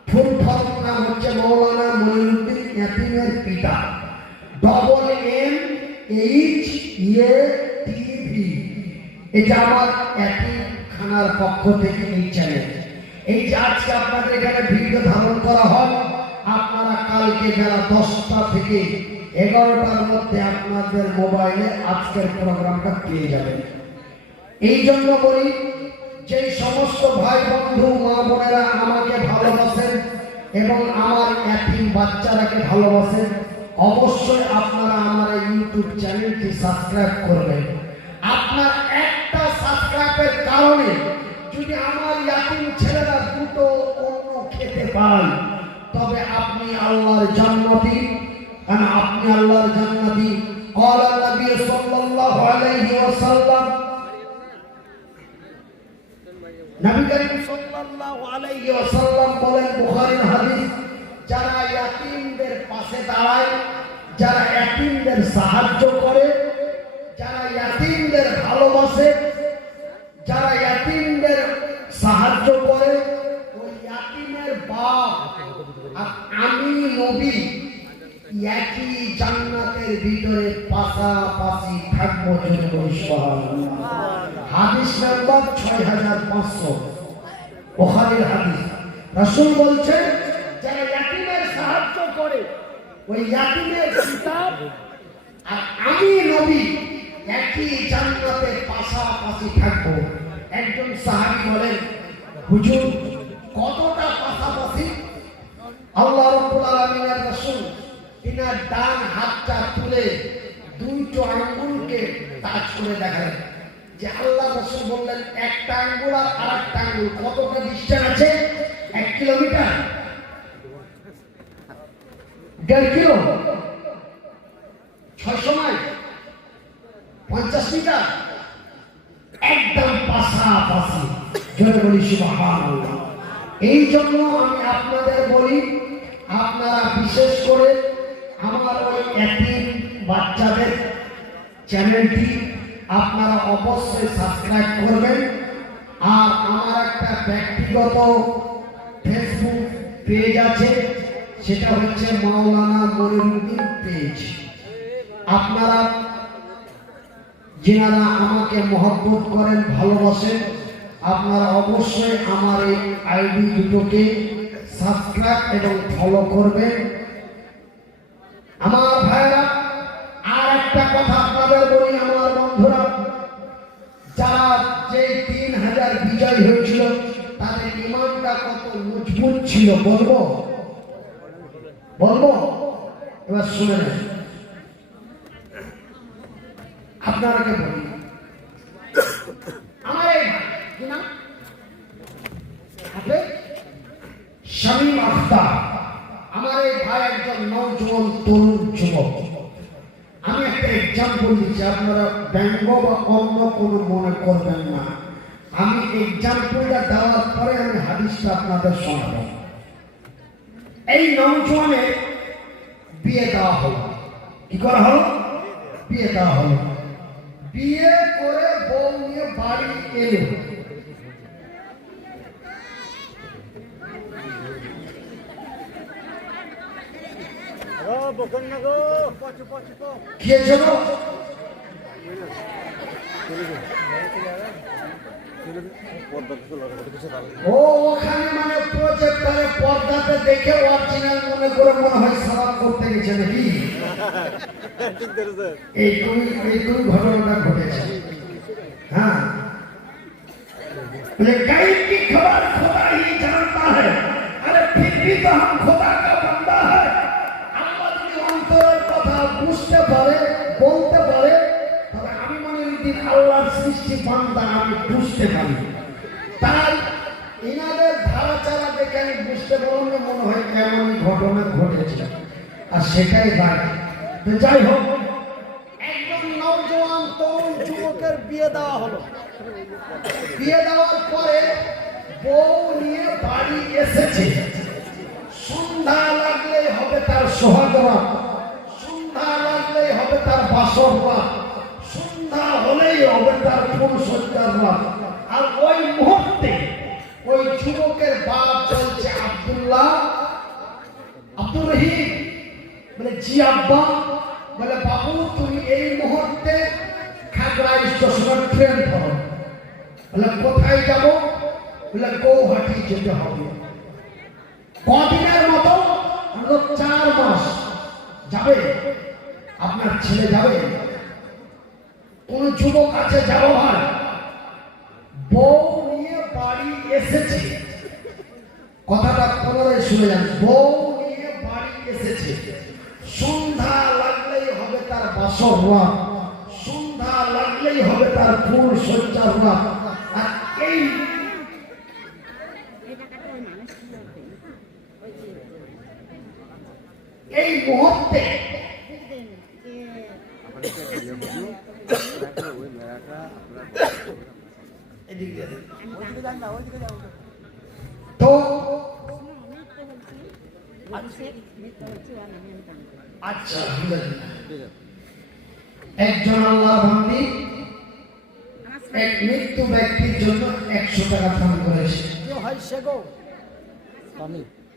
ফুল ফর্ম নাম হচ্ছে মাওলানা মঈনুদ্দিন ইয়াতিমের পিতা। NNHA-TV। এটা আমার ইয়াতিমখানার পক্ষ থেকে এই চ্যানেল। এই যে আজকে আপনাদের এখানে ভিডিও ধারণ করা হয়, আপনারা কালকে বেলা 10টা থেকে 11টার মধ্যে আপনাদের মোবাইলে আজকের প্রোগ্রামটা পেয়ে যাবেন। এই জন্য বলি, যে সমস্ত ভাই বন্ধু মা বোনেরা আমাকে ভালোবাসেন এবং আমার ইয়াতিম বাচ্চারাকে ভালোবাসেন, অবশ্যই আপনারা আমার ইউটিউব চ্যানেলটি সাবস্ক্রাইব করবেন। আপনার একটা সাবস্ক্রাইবের কারণে যদি আমার ইয়াতিম ছেলেরা দুটো অন্ন খেতে পায়, তবে আপনি আল্লাহর জান্নাতি। আর আপনি আল্লাহর জান্নাতি। قال النبي صلى الله عليه وسلم, নবী করিম সাল্লাল্লাহু আলাইহি ওয়াসাল্লাম বলেন, বুখারীর হাদিস, যারা ইয়াতিমদের পাশে দাঁড়ায়, যারা ইয়াতিমদের সাহায্য করে, যারা ইয়াতিমদের ভালোবাসে, যারা ইয়াতিমদের সাহায্য করে, ওই ইয়াতিমের বাপ আর আমি নবী একই জান্নাতের ভিতরে পাশাপাশি থাকবো। হাদিস নাম্বার 6500, বুখারীর হাদিস। রাসূল বলছেন, যারা ইয়াতিমের সাহায্য করে, ওই ইয়াতিমের পিতা আর আমি নবী একই জান্নাতে পাশাপাশি থাকবো। একজন সাহাবী বলেন, হুজুর কতটা পাশাপাশি? আল্লাহ রাব্বুল আলামিনের রাসূল তিনার ডান হাতটা তুলে দুটো আঙ্গুলকে টাচ করে দেখালেন, যে আল্লাহ রাসূল বললেন, একটা আঙ্গুল আর আরেকটা আঙ্গুল কতটা ডিসটেন্স আছে? 1 কিলোমিটার, 1.5 কিলো, 600 মাইল, 50 মিটার, একদম পাশাপাশি। জোরে বলি সুবহানাল্লাহ। এই জন্য আমি আপনাদের বলি, আপনারা বিশেষ করে আমার ওই ইয়াতিম বাচ্চাদের চ্যানেলটি আপনারা অবশ্যই সাবস্ক্রাইব করবেন। আর আমার একটা ব্যক্তিগত ফেসবুক পেজ আছে, সেটা হচ্ছে মাওলানা মঈনুদ্দিন পেজ। আপনারা যারা আমাকে মহব্বত করেন, ভালোবাসেন, আপনারা অবশ্যই আমার এই আইডি দুটোকে সাবস্ক্রাইব এবং ফলো করবেন। আমার ভাইরা, আর একটা কথা আপনাদের বলি, আমার বন্ধুরা, যারা যে 3000 বিজয় হয়েছিল, তাদের ইমানটা কত মজবুত ছিল বলবো? এবার শুনে নেন। আপনারাকে বলি, আমার এই ভাই কি নাম? শামীম আখতার। আমার এই ভাই একজন নওজোয়ান তরুণ যুবক। আমি একটা এক্সাম্পল দিচ্ছি, আপনারা ব্যঙ্গ বা অন্য কোনো মনে করবেন না। আমি এক্সাম্পলটা দেওয়ার পরে আমি হাদিসটা আপনাদের শোনাবো। এই নওজোয়ানের বিয়ে দেওয়া হলো। কি করা হলো? বিয়ে দেওয়া হলো। বিয়ে করে বউ নিয়ে বাড়ি এলো। কি হয়েছিল? ও ওখানে মানে প্রজেক্টরে পর্দাতে দেখে অরিজিনাল মনে করে মনে হয় সালাম করতে গেছে নাকি? এই ঘটনাটা ঘটেছে। हाँ, गाइब की खबर खुदा ही जानता है। अरे फिर भी तो हम खुदा का बंदा है। আল্লাহ যদি অন্তরের কথা বুঝতে পারে, বলতে পারে, তবে আমি মনে করি আল্লাহর সৃষ্টি বান্দা আমি বুঝতে পারি। তাই ইনাদের ধারা চালা দেখে আমি বুঝতে পারলাম মনে হয় এমন ঘটনা ঘটেছে, আর সেটাই দায়। তো যাই হোক, একজন নওজোয়ান তরুণ যুবকের বিয়ে দেওয়া হলো। বিয়ে দেওয়ার পরে বউ নিয়ে বাড়ি এসেছে। সন্ধ্যা লাগলেই হবে তার সোহাগ রাত, সন্ধ্যা লাগলেই হবে তার বাসর রাত, সন্ধ্যা হলেই হবে তার ফুলসজ্জার রাত। আর ওই মুহূর্তে ওই যুবকের বাপ বলছে আব্দুল্লাহ, আব্দুর রহিম, বলে জি আব্বা। বলে বাবু তুমি এই মুহূর্তে খাগড়া স্টেশনের ট্রেন ধরো। বলে কোথায় যাব? বলে গৌহাটি যেতে হবে। কদিনের মতো? 4 মাস। যাবে? আপনার ছেলে যাবে? কোন যুবক আছে যাবো ভাই? বউ নিয়ে বাড়ি এসেছে। কথাটা পুনরায় শুনে যান। বউ নিয়ে বাড়ি এসেছে। সন্ধ্যা লাগলেই হবে তার বাসর রাত, সন্ধ্যা লাগলেই হবে তার ফুল সজ্জার রাত। আর এই মুহূর্তে তো আচ্ছা, একজন আল্লাহর বান্দী এক মৃত্যু ব্যক্তির জন্য 100 টাকা দান করেছে।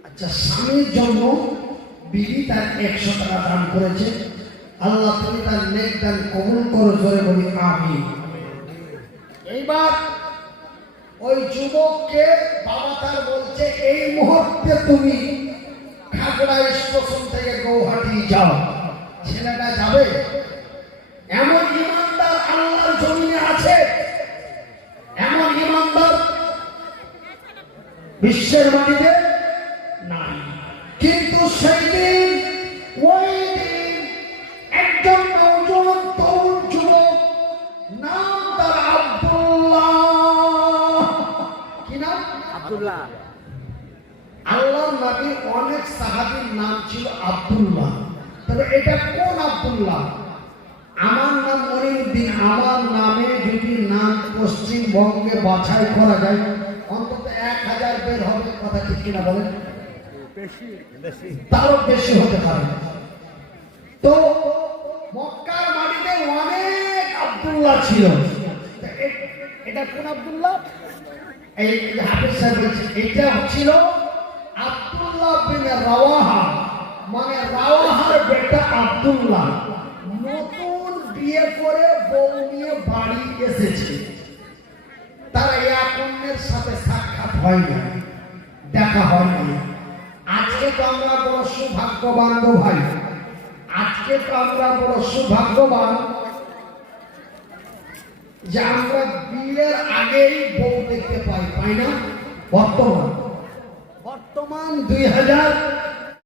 আচ্ছা, স্বামীর জন্য বিবি তার 100 টাকা দান করেছে। আল্লাহ তুমি তার নেক দান কবুল করো, জোরে বলি আমিন। এইবার ওই যুবককে বাবা তার বলছে এই মুহূর্তে তুমি খাগড়া স্টেশন থেকে গৌহাটি যাও। ছেলেটা যাবে? এমন ইমানদার আল্লাহর জমিনে আছে? এমন ইমানদার বিশ্বের মাটিতে নাই। কিন্তু সেই দিন, ওই দিন একজন নওজোয়ান তরুণ যুবক, নাম তার আব্দুল্লাহ। কি নাম? আব্দুল্লাহ। আল্লাহর নবীর অনেক সাহাবীর নাম ছিল আব্দুল্লাহ, তবে এটা কোন আব্দুল্লাহ? আমার নাম মনিরউদ্দিন। আমার নামে যদি নাম পশ্চিমবঙ্গে বাছাই করা যায় অন্তত 1000 বের হবে। কথা ঠিক কিনা বলেন? তারও বেশি হতে পারে। তো মক্কার মাটিতে অনেক আব্দুল্লাহ ছিল। এটা কোন আব্দুল্লাহ? এই হাফেজ সাহেব বলছে এটা ছিল আব্দুল্লাহ বিন রাওয়াহা, মানে রাওয়াহার বেটা আব্দুল্লাহ। নতুন বিয়ে করে বউ নিয়ে বাড়ি এসেছে। তার এক অন্যের সাথে সাক্ষাৎ হয় না, দেখা হয় না। আজকে তো আমরা বড় সৌভাগ্যবান গো ভাই, আজকে তো আমরা বড় সৌভাগ্যবান যে আমরা বিয়ের আগেই বউ দেখতে পাই, পাই না? বর্তমান 2000